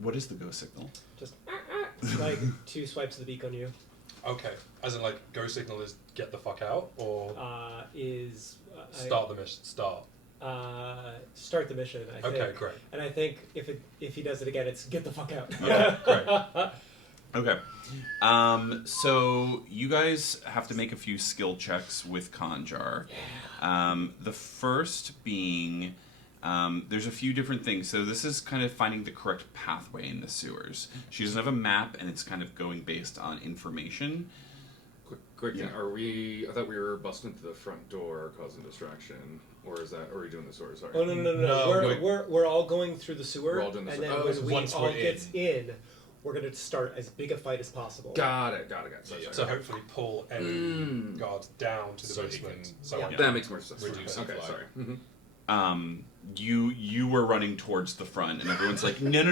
What is the go signal? Just like 2 swipes of the beak on you. Okay. As in, like, go signal is get the fuck out, or Is start the mission. Start. start the mission. I think. Okay, great. And I think if he does it again, it's get the fuck out. Yeah, great. Okay. So you guys have to make a few skill checks with Conjar. The first being, there's a few different things. So this is kind of finding the correct pathway in the sewers. She doesn't have a map, and it's kind of going based on information. Quick thing. Yeah. I thought we were busting through the front door, causing distraction, or are we doing the sewer? Sorry. Oh no! No, We're all going through the sewer, We're all doing the and sewer. then Oh, when so we once all we're get in, we're gonna start as big a fight as possible. Got it. Sorry. So hopefully pull any guards down to the So he basement. can- So Yeah. That makes more sense. Reduce Okay, supply. sorry. Mm-hmm. You were running towards the front, and everyone's like, no.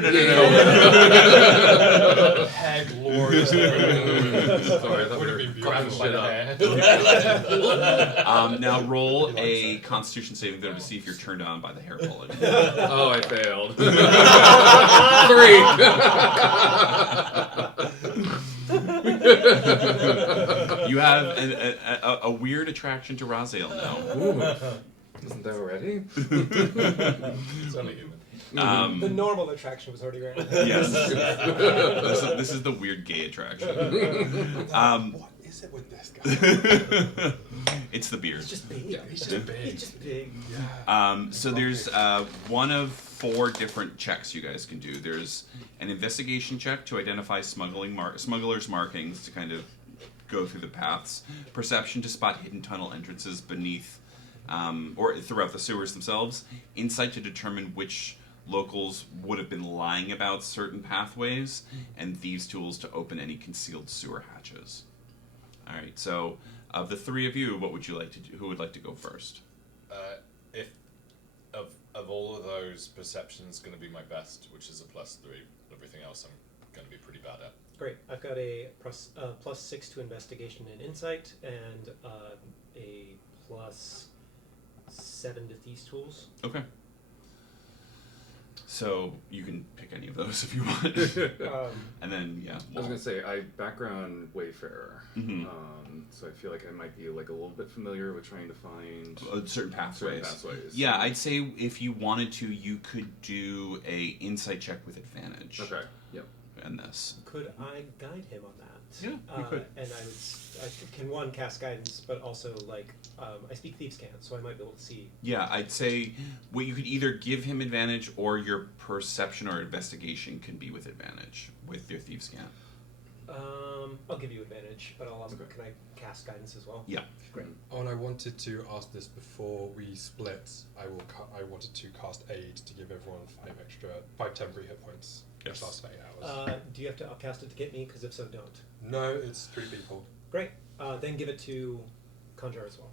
Head lord. Sorry, I thought we Would've were been grabbing beautiful. shit up. Now roll He likes a that. Constitution saving throw to see if you're turned on by the hair quality. Oh, I failed. 3. You have a weird attraction to Raziel now. Ooh. Isn't that already? It's only human. The normal attraction was already around. Yes. This is the weird gay attraction. What is it with this guy? It's the beard. He's just big. Yeah, He's just big. He's just big. So there's one of 4 different checks you guys can do. There's an investigation check to identify smugglers' markings to kind of go through the paths. Perception to spot hidden tunnel entrances beneath or throughout the sewers themselves. Insight to determine which locals would have been lying about certain pathways. And thieves' tools to open any concealed sewer hatches. All right, so of the 3 of you, what would you like to do? Who would like to go first? If of all of those, perception's going to be my best, which is a +3. Everything else I'm going to be pretty bad at. Great. I've got a +6 to investigation and insight, and a +7 to thieves' tools. Okay. So you can pick any of those if you want. And then, yeah. I was gonna say I background Wayfarer, Mhm. so I feel like I might be like a little bit familiar with trying to find Certain pathways. Yeah. I'd say if you wanted to, you could do a insight check with advantage. Okay. Yep. In this. Could I guide him on that? Yeah, you could. And I can cast guidance, but also I speak thieves' cant, so I might be able to see. Yeah, I'd say what you could either give him advantage or your perception or investigation can be with advantage with your thieves' cant. I'll give you advantage, but I'll also Okay. can I cast guidance as well? Yeah. Great. Oh, and I wanted to ask this before we split. I wanted to cast aid to give everyone 5 temporary hit points. Yes. Which lasts for 8 hours. Do you have to cast it to get me? Because if so, don't. No, it's 3 people. Great. Then give it to Conjar as well,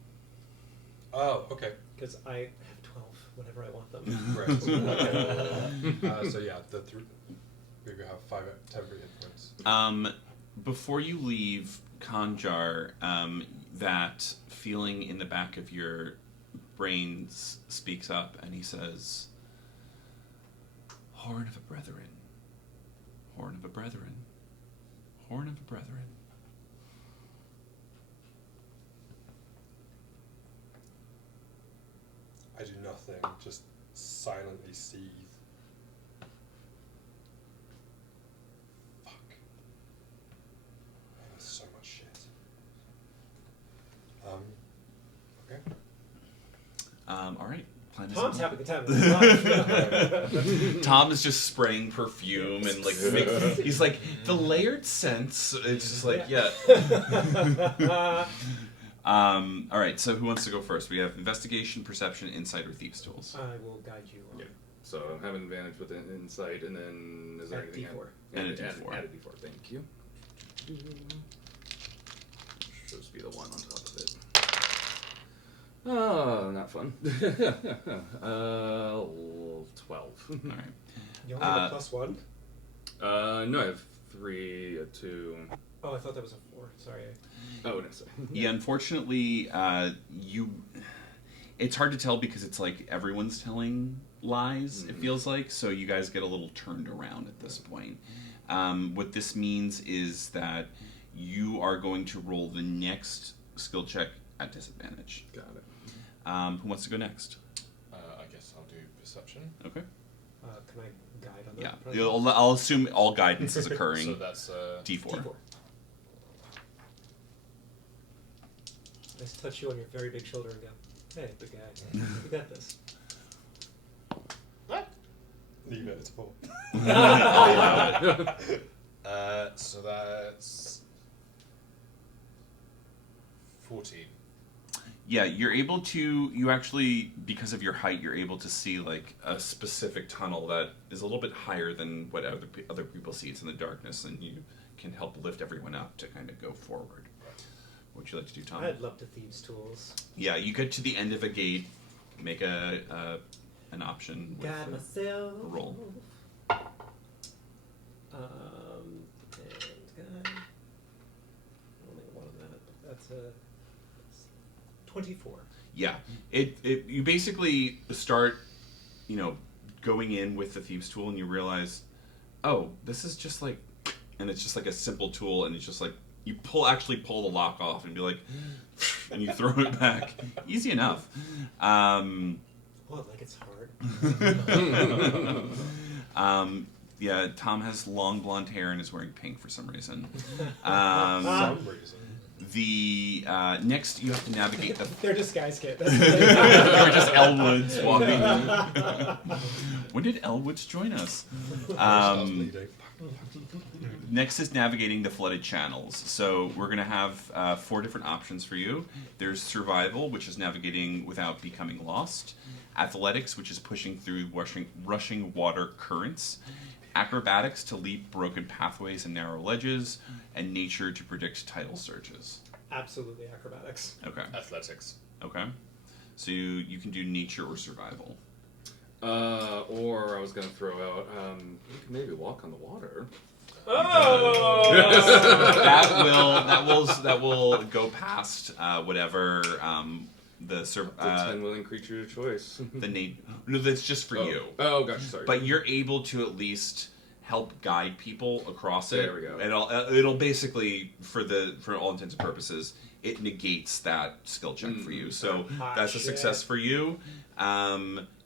Oh, okay. because I have 12 whenever I want them. Great. Okay. So yeah, we have 5 temporary hit points. Before you leave Conjar, that feeling in the back of your brain speaks up, and he says, "Horn of a brethren, horn of a brethren, horn of a brethren." I do nothing, just silently seethe. Fuck. There's so much shit. Okay. All right. Plan is Tom's on. having a time of his life. Tom is just spraying perfume and he's like the layered scents. It's just like yeah. All right. So who wants to go first? We have investigation, perception, insight, or thieves' tools. I will guide you on. Yeah. So I'm having advantage with an insight, and then is there Add anything? D4. And a Add D4. Add a D4. Thank you. Should just be the one on top of it. Oh, not fun. 12. All right. You only have a +1? No, I have 3, a 2. Oh, I thought that was a 4. Sorry. Oh, no, sorry. Yeah. Unfortunately, it's hard to tell because it's like everyone's telling lies. It feels like so. You guys get a little turned around at this point. What this means is that you are going to roll the next skill check at disadvantage. Got it. Who wants to go next? perception. Okay. Can I guide on that? Yeah. Probably? I'll assume all guidance is occurring. So that's D4. D4. Nice to touch you on your very big shoulder and go, hey, big guy, you got this. Leave it, it's 4. So that's 14. Yeah, you're able to. You actually, because of your height, you're able to see like a specific tunnel that is a little bit higher than what other people see. It's in the darkness, and you can help lift everyone up to kind of go forward. What would you like to do, Tom? I'd love to thieves' tools. Yeah, you get to the end of a gate, make an option. With Guide a myself. roll. And guide. Only one of that, but that's a 24. Yeah, you basically start, going in with the thieves' tool, and you realize, oh, this is just like, and it's just like a simple tool, and it's just like you actually pull the lock off and be like, and you throw it back, easy enough. Well, like it's hard. Yeah, Tom has long blonde hair and is wearing pink for some reason. Some reason. The next you have to navigate the. They're disguise kit. They were just Elwoods walking. When did Elwoods join us? Next is navigating the flooded channels. So we're going to have 4 different options for you. There's survival, which is navigating without becoming lost. Athletics, which is pushing through rushing water currents. Acrobatics, to leap broken pathways and narrow ledges. And nature, to predict tidal surges. Absolutely acrobatics. Okay. Athletics. Okay. So you can do nature or survival. Or I was going to throw out, you can maybe walk on the water. Oh! that will go past whatever the It's a 10 willing creature of choice. no, that's just for you. Oh, gosh, sorry. But you're able to at least help guide people across it. There we go. And it'll basically, for all intents and purposes, it negates that skill check for you. So that's a success for you.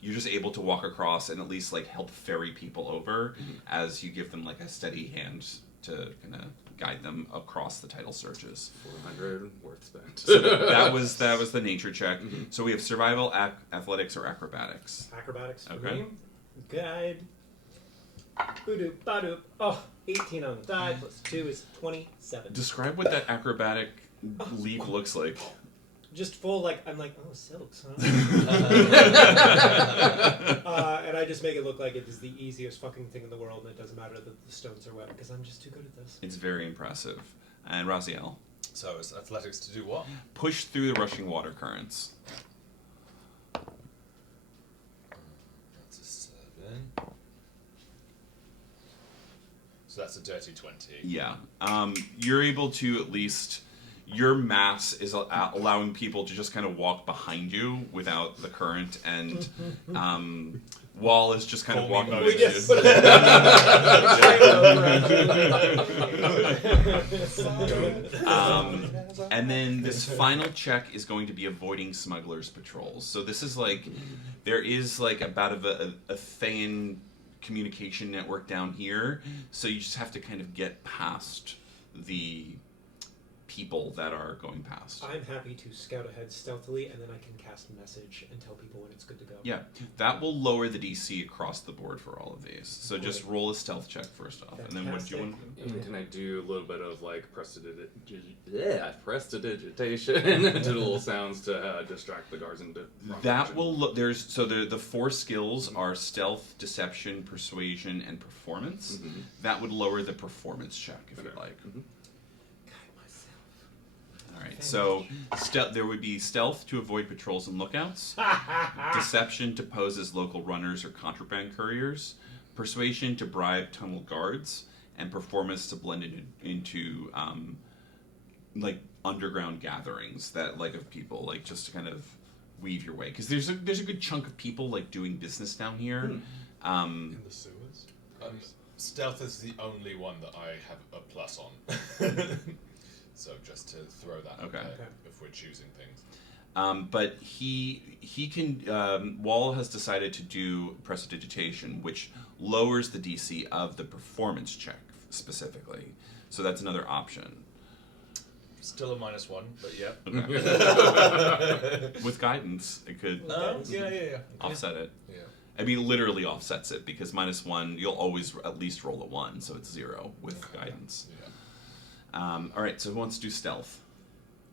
You're just able to walk across and at least like help ferry people over as you give them like a steady hand to kind of guide them across the tidal surges. 400 worth spent. So that was the nature check. So we have survival, athletics, or acrobatics. Acrobatics for Okay. me. Guide. Boo-doop, ba-doop. Oh, 18 on the die, plus 2 is 27. Describe what that acrobatic leap looks like. Just full, I'm like, oh, silks, huh? And I just make it look like it is the easiest fucking thing in the world, and it doesn't matter that the stones are wet, because I'm just too good at this. It's very impressive. And Raziel, So it's athletics to do what? push through the rushing water currents. That's a 7. So that's a dirty 20. Yeah. You're able to at least. Your mass is allowing people to just kind of walk behind you without the current, and Wall is just kind of walking Call me with Moses. you. And then this final check is going to be avoiding smugglers' patrols. So this is there is about a Thayan communication network down here. So you just have to kind of get past the people that are going past. I'm happy to scout ahead stealthily, and then I can cast message and tell people when it's good to go. Yeah, that will lower the DC across the board for all of these. So just roll a stealth check first off, and then what do you want to do? And can I do a little bit of prestidigitation? Do little sounds to distract the guards into wrong That direction? will the 4 skills are stealth, deception, persuasion, and performance. That would lower the performance check if you'd like. All right, so there would be stealth to avoid patrols and lookouts, deception to pose as local runners or contraband couriers, persuasion to bribe tunnel guards, and performance to blend into underground gatherings that of people just to kind of weave your way, because there's a good chunk of people doing business down here. In the sewers? Stealth is the only one that I have a plus on. So just to throw that out Okay. there if we're choosing things. But he can. Wall has decided to do prestidigitation, which lowers the DC of the performance check specifically. So that's another option. Still a -1, but yeah. Okay. With guidance, it could Yeah. offset it. Yeah. I mean, literally offsets it because -1, you'll always at least roll a 1, so it's 0 with guidance. Yeah. All right, so who wants to do stealth?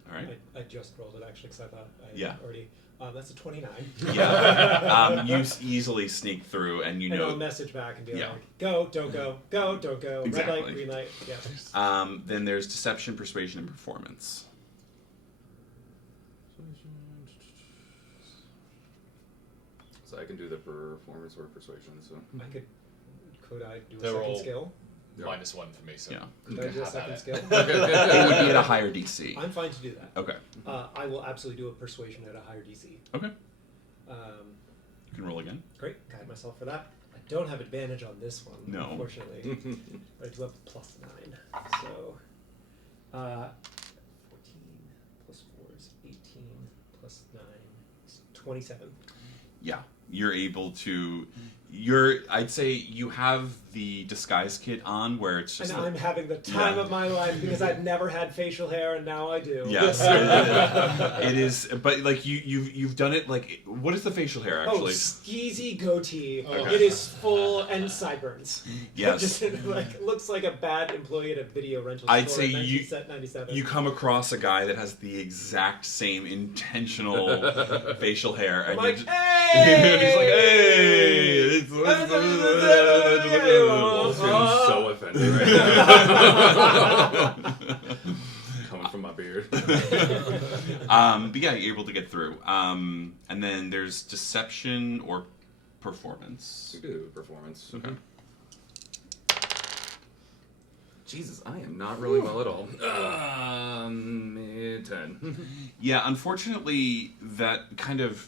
All right. I just rolled it actually because I thought I Yeah. already. That's a 29. Yeah. You easily sneak through, and you And know. I'll message back and be Yeah. like, go, don't go, go, don't go, Exactly. red light, green light. Yeah. Then there's deception, persuasion, and performance. So I can do the performance or persuasion. So Could I do a They're second all- skill? -1 for me, so Yeah. Could I do a have second at it. skill? It would be at a higher DC. I'm fine to do that. Okay. I will absolutely do a persuasion at a higher DC. Okay. Um, You can roll again. Great, guide myself for that. I don't have advantage on this one, No. unfortunately. But I do have a +9. So, 14 plus 4 is 18 plus 9 is 27. Yeah. You're able to. I'd say you have the disguise kit on where it's just. And I'm having the time Yeah. of my life because I've never had facial hair and now I do. Yes, it is. But like you've done it. Like, what is the facial hair Oh, actually? skeezy goatee. Okay. It is full and sideburns. Yes. Just like looks like a bad employee at a video rental I'd store say in you- 1997. You come across a guy that has the exact same intentional facial hair, and I'm you're like, just, hey! he's like, hey. I'm feeling so offended right now. Coming from my beard. But yeah, you're able to get through. And then there's deception or performance. We do performance. Okay. Jesus, I am not rolling well at all. 10. Yeah, unfortunately, that kind of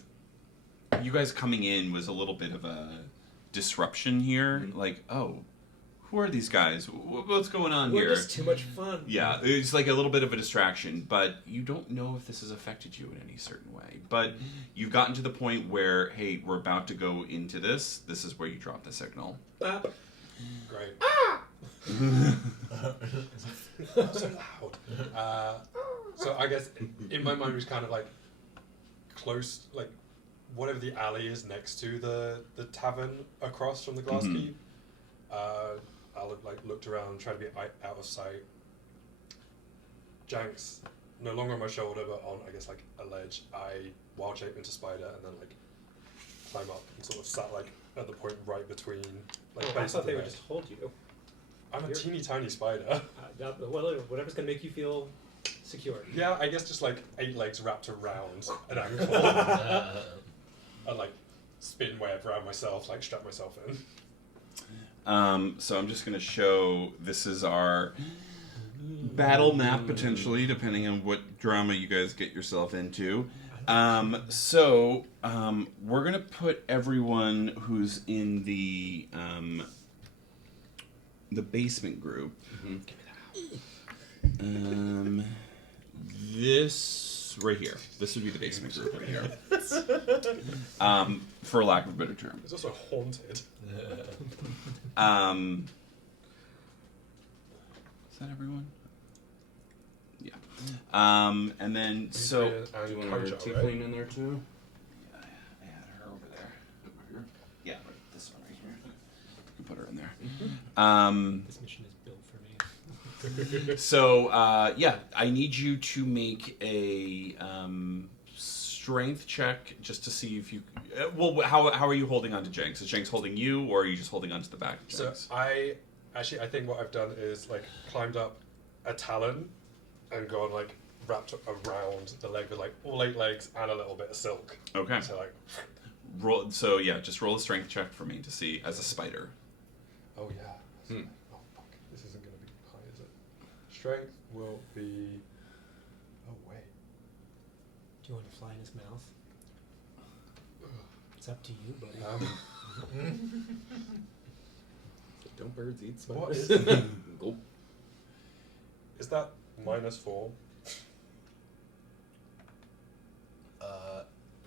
you guys coming in was a little bit of a disruption here. Mhm. Like, oh, who are these guys? What's going on We're here? just too much fun. Yeah, it's like a little bit of a distraction, but you don't know if this has affected you in any certain way. But you've gotten to the point where, hey, we're about to go into this. This is where you drop the signal. Great. Ah! So loud. So I guess in my mind it was kind of like close, like whatever the alley is next to the tavern across from the glass Mhm. keep. I looked around, tried to be out of sight. Janks, no longer on my shoulder, but on I guess like a ledge. I wild shape into spider and then like climb up and sort of sat like at the point right between like Oh, I base thought of the they would bed. just hold you. I'm a You're- teeny tiny spider. Well, whatever's gonna make you feel secure. Yeah, I guess just like 8 legs wrapped around an ankle. And like spin web around myself, like strap myself in. So I'm just going to show this is our battle map, potentially, depending on what drama you guys get yourself into. We're going to put everyone who's in the basement group. This right here. This would be the basement group right here. For lack of a better term. It's also haunted. Is that everyone? Yeah. And then so And Do you want our Kojo, tiefling right? in there too? I had her over there. Over here. Yeah, right, this one right here. You can put her in there. This mission is built for me. I need you to make a strength check just to see if you. How are you holding on to Jenks? Is Jenks holding you, or are you just holding on to the back of So Jenks? I think what I've done is like climbed up a talon and gone like wrapped around the leg with like all 8 legs and a little bit of silk. Okay. So like, Roll. So yeah, just roll a strength check for me to see as a spider. oh yeah. Oh fuck, this isn't gonna be high, is it? Strength will be. Oh wait. Do you want to fly in his mouth? It's up to you, buddy. Don't birds eat spiders? What is Gulp. Is that -4?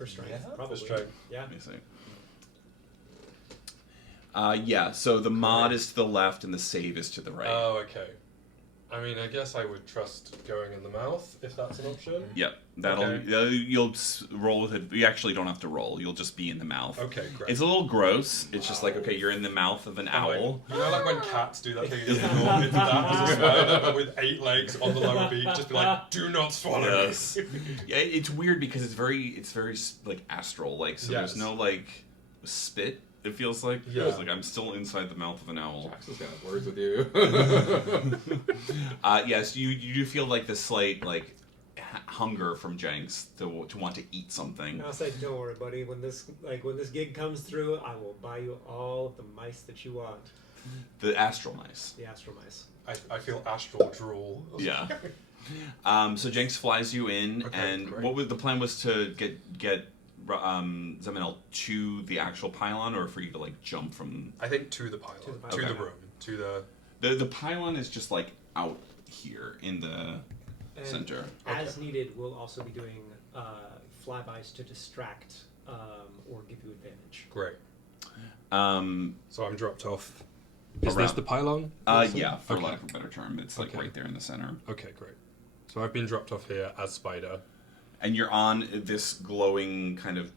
For strength, Yeah. probably. For strength. Yeah. Let me see. Yeah, so the mod is to the left and the save is to the right. Oh, okay. I mean, I guess I would trust going in the mouth if that's an option. Yep, that'll Okay. you'll roll with it. You actually don't have to roll. You'll just be in the mouth. Okay, great. It's a little gross. It's just like, okay, you're in the mouth of an owl. You know, like when cats do that thing, you just walk into that as a spider, but with 8 legs on the lower beak, just be like, do not swallow Yes. me. Yeah, it's weird because it's very like astral. Like, so Yes. there's no like spit. It feels like Yeah. It's like I'm still inside the mouth of an owl. Jax was gonna have words with you. Yes, you do feel like this slight like hunger from Jenks to want to eat something. I'll say, don't worry, buddy. When this gig comes through, I will buy you all of the mice that you want. The astral mice. The astral mice. I feel astral drool. Yeah. So Jenks flies you in, Okay, and great. what was the plan was to get Zeminel to the actual pylon, or for you to like jump from I think to the pylon. To the To pylon. the Okay. room. To the... the pylon is just like out here in the And center. as needed, we'll also be doing flybys to distract or give you advantage. Great. Um, So I'm dropped off. Is this Around- the pylon? yeah, for Okay. lack of a better term, it's like Okay. right there in the center. Okay, great. So I've been dropped off here as Spider. And you're on this glowing kind of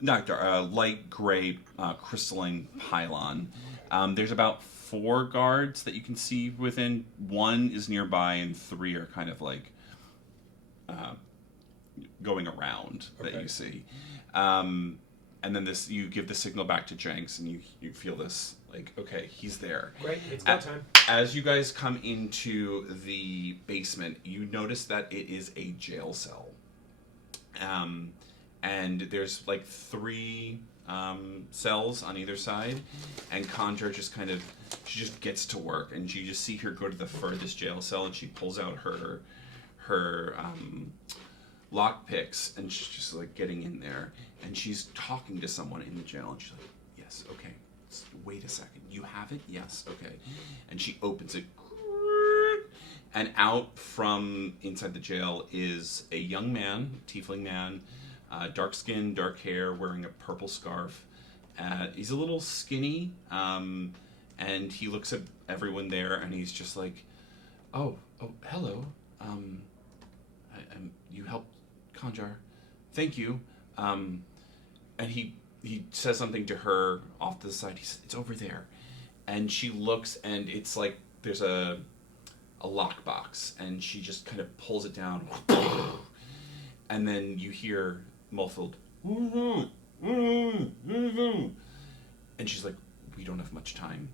not dark, light gray crystalline pylon. There's about 4 guards that you can see within. 1 is nearby, and 3 are kind of like going around that Okay. you see. And then you give the signal back to Jenks, and you feel this like, okay, he's there. Great, it's go time. As you guys come into the basement, you notice that it is a jail cell. And there's like 3 cells on either side, and Conjure just she just gets to work, and you just see her go to the furthest jail cell, and she pulls out her lock picks, and she's just like getting in there, and she's talking to someone in the jail, and she's like, yes, okay, wait a second, you have it? Yes, okay. And she opens it, and out from inside the jail is a young man, tiefling man, dark skin, dark hair, wearing a purple scarf. He's a little skinny, and he looks at everyone there, and he's just like, oh, hello. You helped Conjar. Thank you. And he says something to her off to the side. He says, it's over there. And she looks, and it's like there's a lockbox, and she just kind of pulls it down. And then you hear muffled, and she's like, we don't have much time.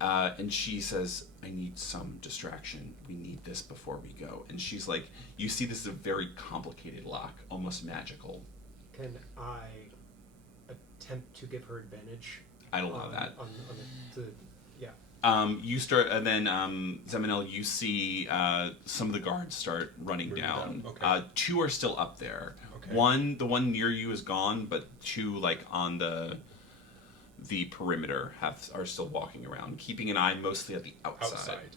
And she says, I need some distraction. We need this before we go. And she's like, you see this is a very complicated lock, almost magical. Can I attempt to give her advantage? I'd allow that. On the You start, and then Zeminel, you see some of the guards start running Moving down. down, okay. 2 are still up there. Okay. The one near you is gone, but 2 like on the perimeter are still walking around, keeping an eye mostly at the outside.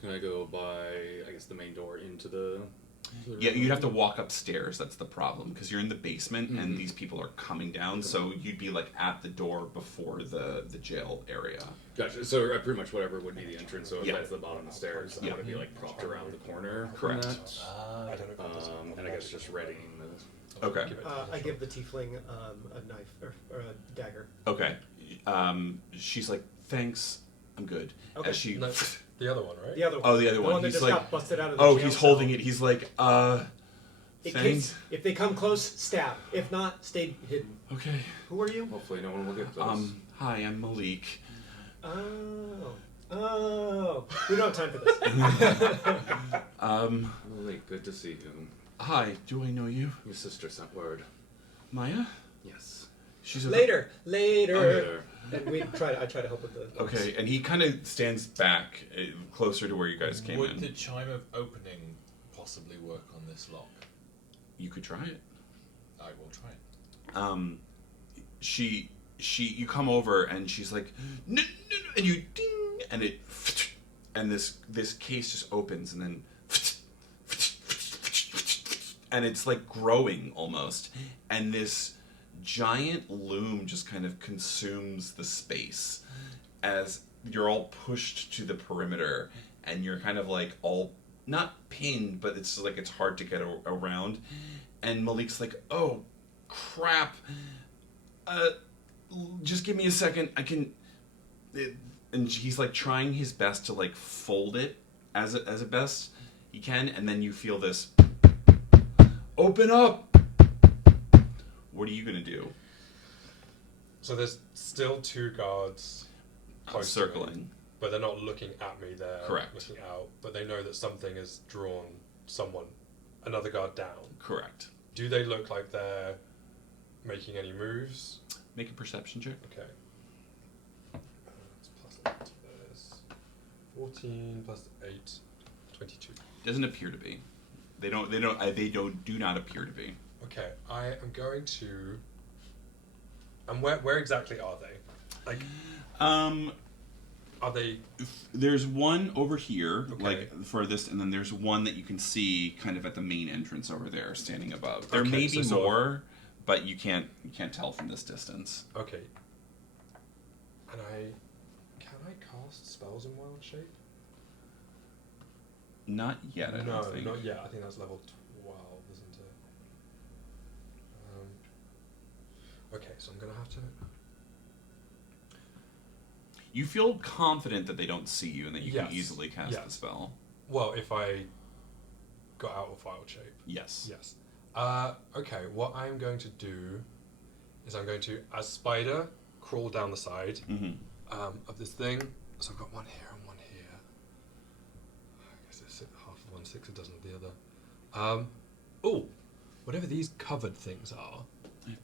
Can I go by, I guess, the main door into the... Yeah, you'd have to walk upstairs. That's the problem, because you're in the basement and Mhm. these people are coming down. So you'd be like at the door before the jail area. Gotcha. So pretty much whatever would be the entrance. So if Yeah. that's the bottom of the stairs, Yeah. I want to be like propped around the corner. Correct. From I don't know if that does that. And I guess just readying the... Okay. Give it I give the tiefling a knife or a dagger. Okay. She's like, thanks, I'm good. Okay. As she. No, the other one, right? The other one. Oh, the other one. one that He's just like, got busted out of the oh, jail he's cell. holding it. He's like, In thanks. case if they come close, stab. If not, stay hidden. Okay. Who are you? Hopefully no one will get close. Hi, I'm Malik. Oh, we don't have time for this. Really good to see you. Hi, do I know you? Your sister sent word. Maya? Yes. She's a Later. Later. And I try to help with the. Okay, and he kind of stands back closer to where you guys came Would in. the chime of opening possibly work on this lock? You could try it. I will try it. You come over and she's like, no, and you ding, and it, and this case just opens and then, and it's like growing almost, and this giant loom just kind of consumes the space as you're all pushed to the perimeter, and you're kind of like all not pinned, but it's like it's hard to get around. And Malik's like, "Oh, crap! Just give me a second. I can." And he's like trying his best to like fold it as a best he can, and then you feel this. Open up! What are you gonna do? So there's still 2 guards close to me, Circling. but they're not looking at me. They're Correct. looking out, but they know that something has drawn another guard down. Correct. Do they look like they're making any moves? Make a perception check. Okay. It's plus 8 to this. 14 plus 8, 22. Doesn't appear to be. They do not appear to be. Okay, I am going to. And where exactly are they? Like, are they? There's one over here, Okay. like furthest, and then there's one that you can see kind of at the main entrance over there, standing above. There Okay, may be so sort of- more, but you can't tell from this distance. Okay. And can I cast spells in wild shape? Not yet, I No, don't think. not yet. I think that's level 12, isn't it? Okay, so I'm gonna have to. You feel confident that they don't see you and that you can Yes. easily cast Yes. the spell. Well, if I got out of wild shape. Yes. Yes. Okay, what I'm going to do is I'm going to, as Spider, crawl down the side Mm-hmm. of this thing. So I've got one here and one here. I guess it's half of one, 6 a dozen of the other. Whatever these covered things are.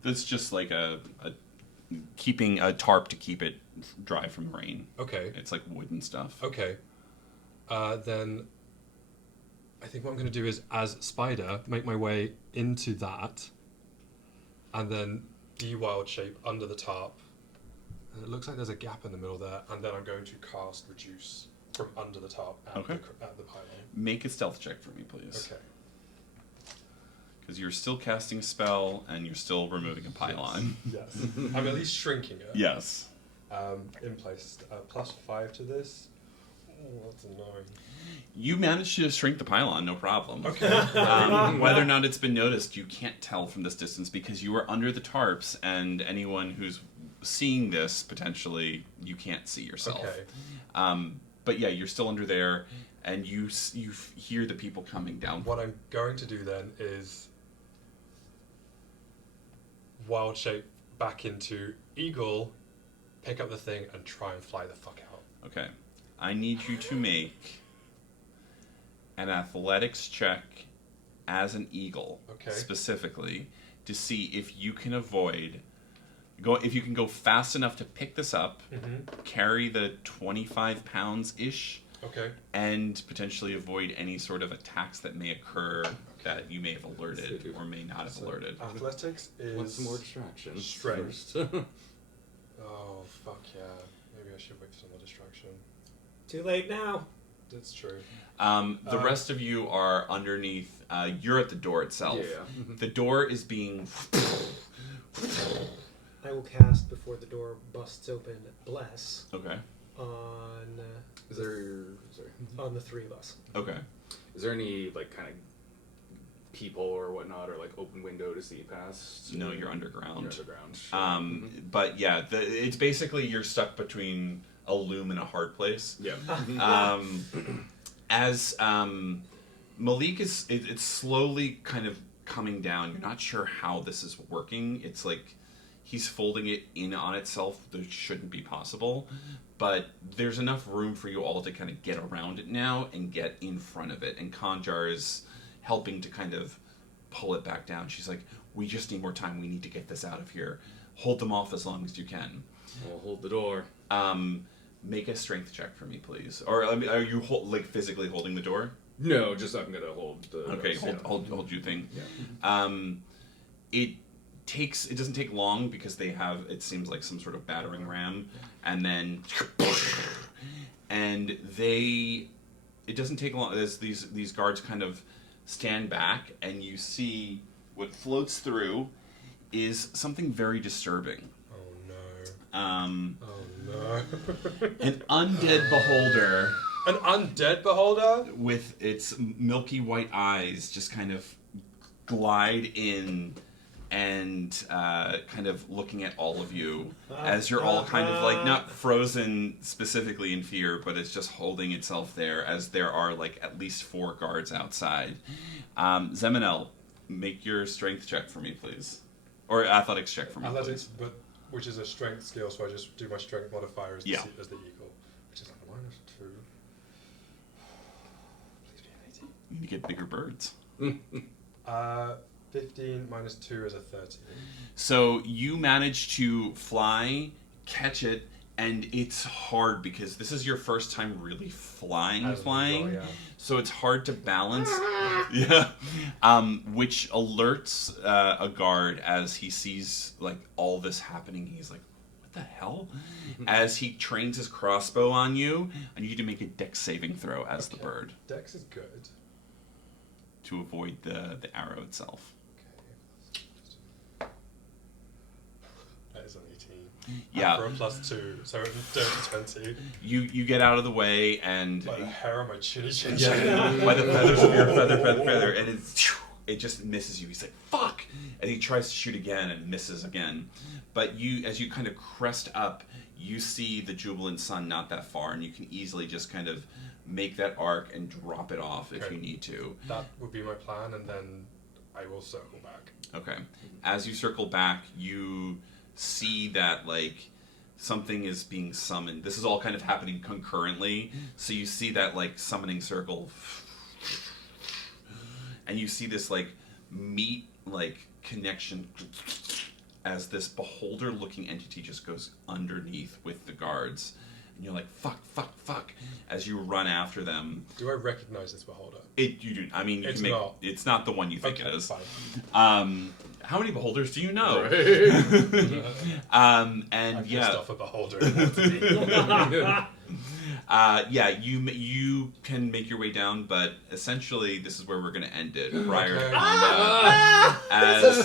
That's just like a keeping a tarp to keep it dry from rain. Okay. It's like wooden stuff. Okay. Then I think what I'm going to do is, as Spider, make my way into that, and then de-wild shape under the tarp. And it looks like there's a gap in the middle there, and then I'm going to cast Reduce from under the tarp at, Okay. at the pylon. Make a stealth check for me, please. Okay. Because you're still casting a spell and you're still removing a pylon. Yes. I'm at least shrinking it. Yes. In place. Plus 5 to this. Oh, that's annoying. You managed to shrink the pylon, no problem. Okay. Whether or not it's been noticed, you can't tell from this distance because you are under the tarps, and anyone who's seeing this, potentially, you can't see yourself. Okay. But yeah, you're still under there, and you hear the people coming down. What I'm going to do then is wild shape back into eagle, pick up the thing, and try and fly the fuck out. Okay. I need you to make an athletics check as an eagle, Okay. specifically, to see if you can avoid... if you can go fast enough to pick this up, carry the 25 pounds-ish, Okay. and potentially avoid any sort of attacks that may occur that you may have alerted or may not have So alerted. athletics is What's some more distraction? strength. first? Oh fuck yeah! Maybe I should wait for some more distraction. Too late now. That's true. The rest of you are underneath. You're at the door itself. Yeah. The door is being... I will cast before the door busts open. Bless Okay. on Is there? Sorry. on the 3 of us. Okay. Is there any like kind of people or whatnot, or like open window to see past? No, you're underground. You're underground. But yeah, it's basically you're stuck between a loom and a hard place. Yeah. As Malik is, it's slowly kind of coming down. You're not sure how this is working. It's like he's folding it in on itself. That shouldn't be possible, but there's enough room for you all to kind of get around it now and get in front of it. And Conjar is helping to kind of pull it back down. She's like, "We just need more time. We need to get this out of here. Hold them off as long as you can." We'll hold the door. Make a strength check for me, please. Or I mean, are you physically holding the door? No, just I'm gonna hold the. Okay, rest, yeah. hold your thing. Yeah. It doesn't take long because they have, it seems like, some sort of battering ram, and then it doesn't take long as these guards kind of stand back and you see what floats through is something very disturbing. Oh no. An undead beholder. An undead beholder? With its milky white eyes just kind of glide in and kind of looking at all of you as you're all kind of like not frozen specifically in fear, but it's just holding itself there as there are like at least 4 guards outside. Zeminel, make your strength check for me, please. Or athletics check for me, Athletics, please. but which is a strength skill, so I just do my strength modifier as, Yeah. as the eagle, which is like a -2. Please be an 18. You need to get bigger birds. 15 minus 2 is a 13. So you manage to fly, catch it, and it's hard because this is your first time really flying. As an eagle, yeah. So it's hard to balance. Yeah. Which alerts a guard as he sees like all this happening. He's like, what the hell? As he trains his crossbow on you, I need you to make a dex saving throw as the bird Dex is good. to avoid the arrow itself. Okay. That is an 18. Yeah. For a +2, so a dirty 20. You get out of the way and By the hair on my chinny chin. by the feathers of your feather, and it just misses you. He's like, fuck! And he tries to shoot again and misses again. But as you kind of crest up, you see the jubilant sun not that far, and you can easily just kind of make that arc and drop it off if Okay. you need to. That would be my plan, and then I will circle back. Okay. As you circle back, you see that, like, something is being summoned. This is all kind of happening concurrently. So you see that, like, summoning circle. And you see this, like, meat, like, connection as this beholder-looking entity just goes underneath with the guards. And you're like, fuck, fuck, fuck, as you run after them. Do I recognize this beholder? You do. I mean, you It's can make. not. It's not the one you think Okay, it is. fine. How many beholders do you know? And I'm yeah, pissed off a beholder. yeah, you can make your way down, but essentially this is where we're going to end it. Prior to Okay. combat, as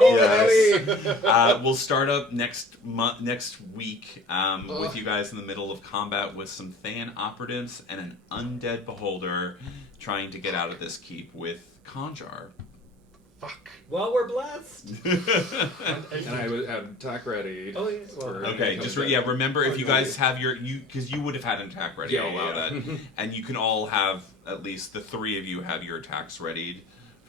yes, we'll start up next week with you guys in the middle of combat with some Thayan operatives and an undead beholder trying to get out of this keep with Conjar. Fuck. Well, we're blessed. And I would have attack ready. Oh, yeah. Well, for Okay, any just combat. remember if you Okay. guys have because you would have had an attack ready. Yeah, I'll allow yeah. that, and you can all have at least the 3 of you have your attacks readied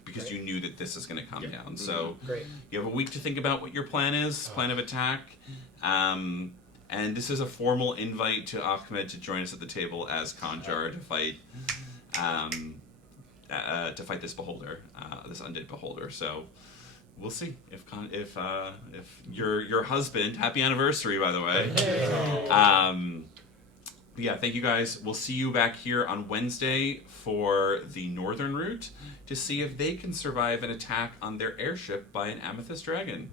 because Great. you knew that this is going to come Yeah. down. So Great. you have a week to think about what your plan is, plan of attack, and this is a formal invite to Ahmed to join us at the table as Conjar to fight. To fight this beholder, this undead beholder. So we'll see if your husband, happy anniversary, by the way. But yeah, thank you guys. We'll see you back here on Wednesday for the northern route to see if they can survive an attack on their airship by an amethyst dragon.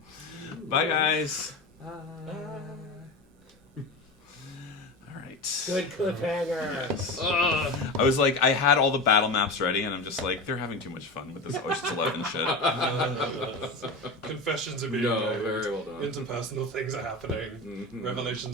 Bye, guys. All right. Good cliffhanger. I was like, I had all the battle maps ready, and I'm just like, they're having too much fun with this Ocean's 11 shit. Confessions are being No, made. very well done. Interpersonal things are happening. Mhm. Revelations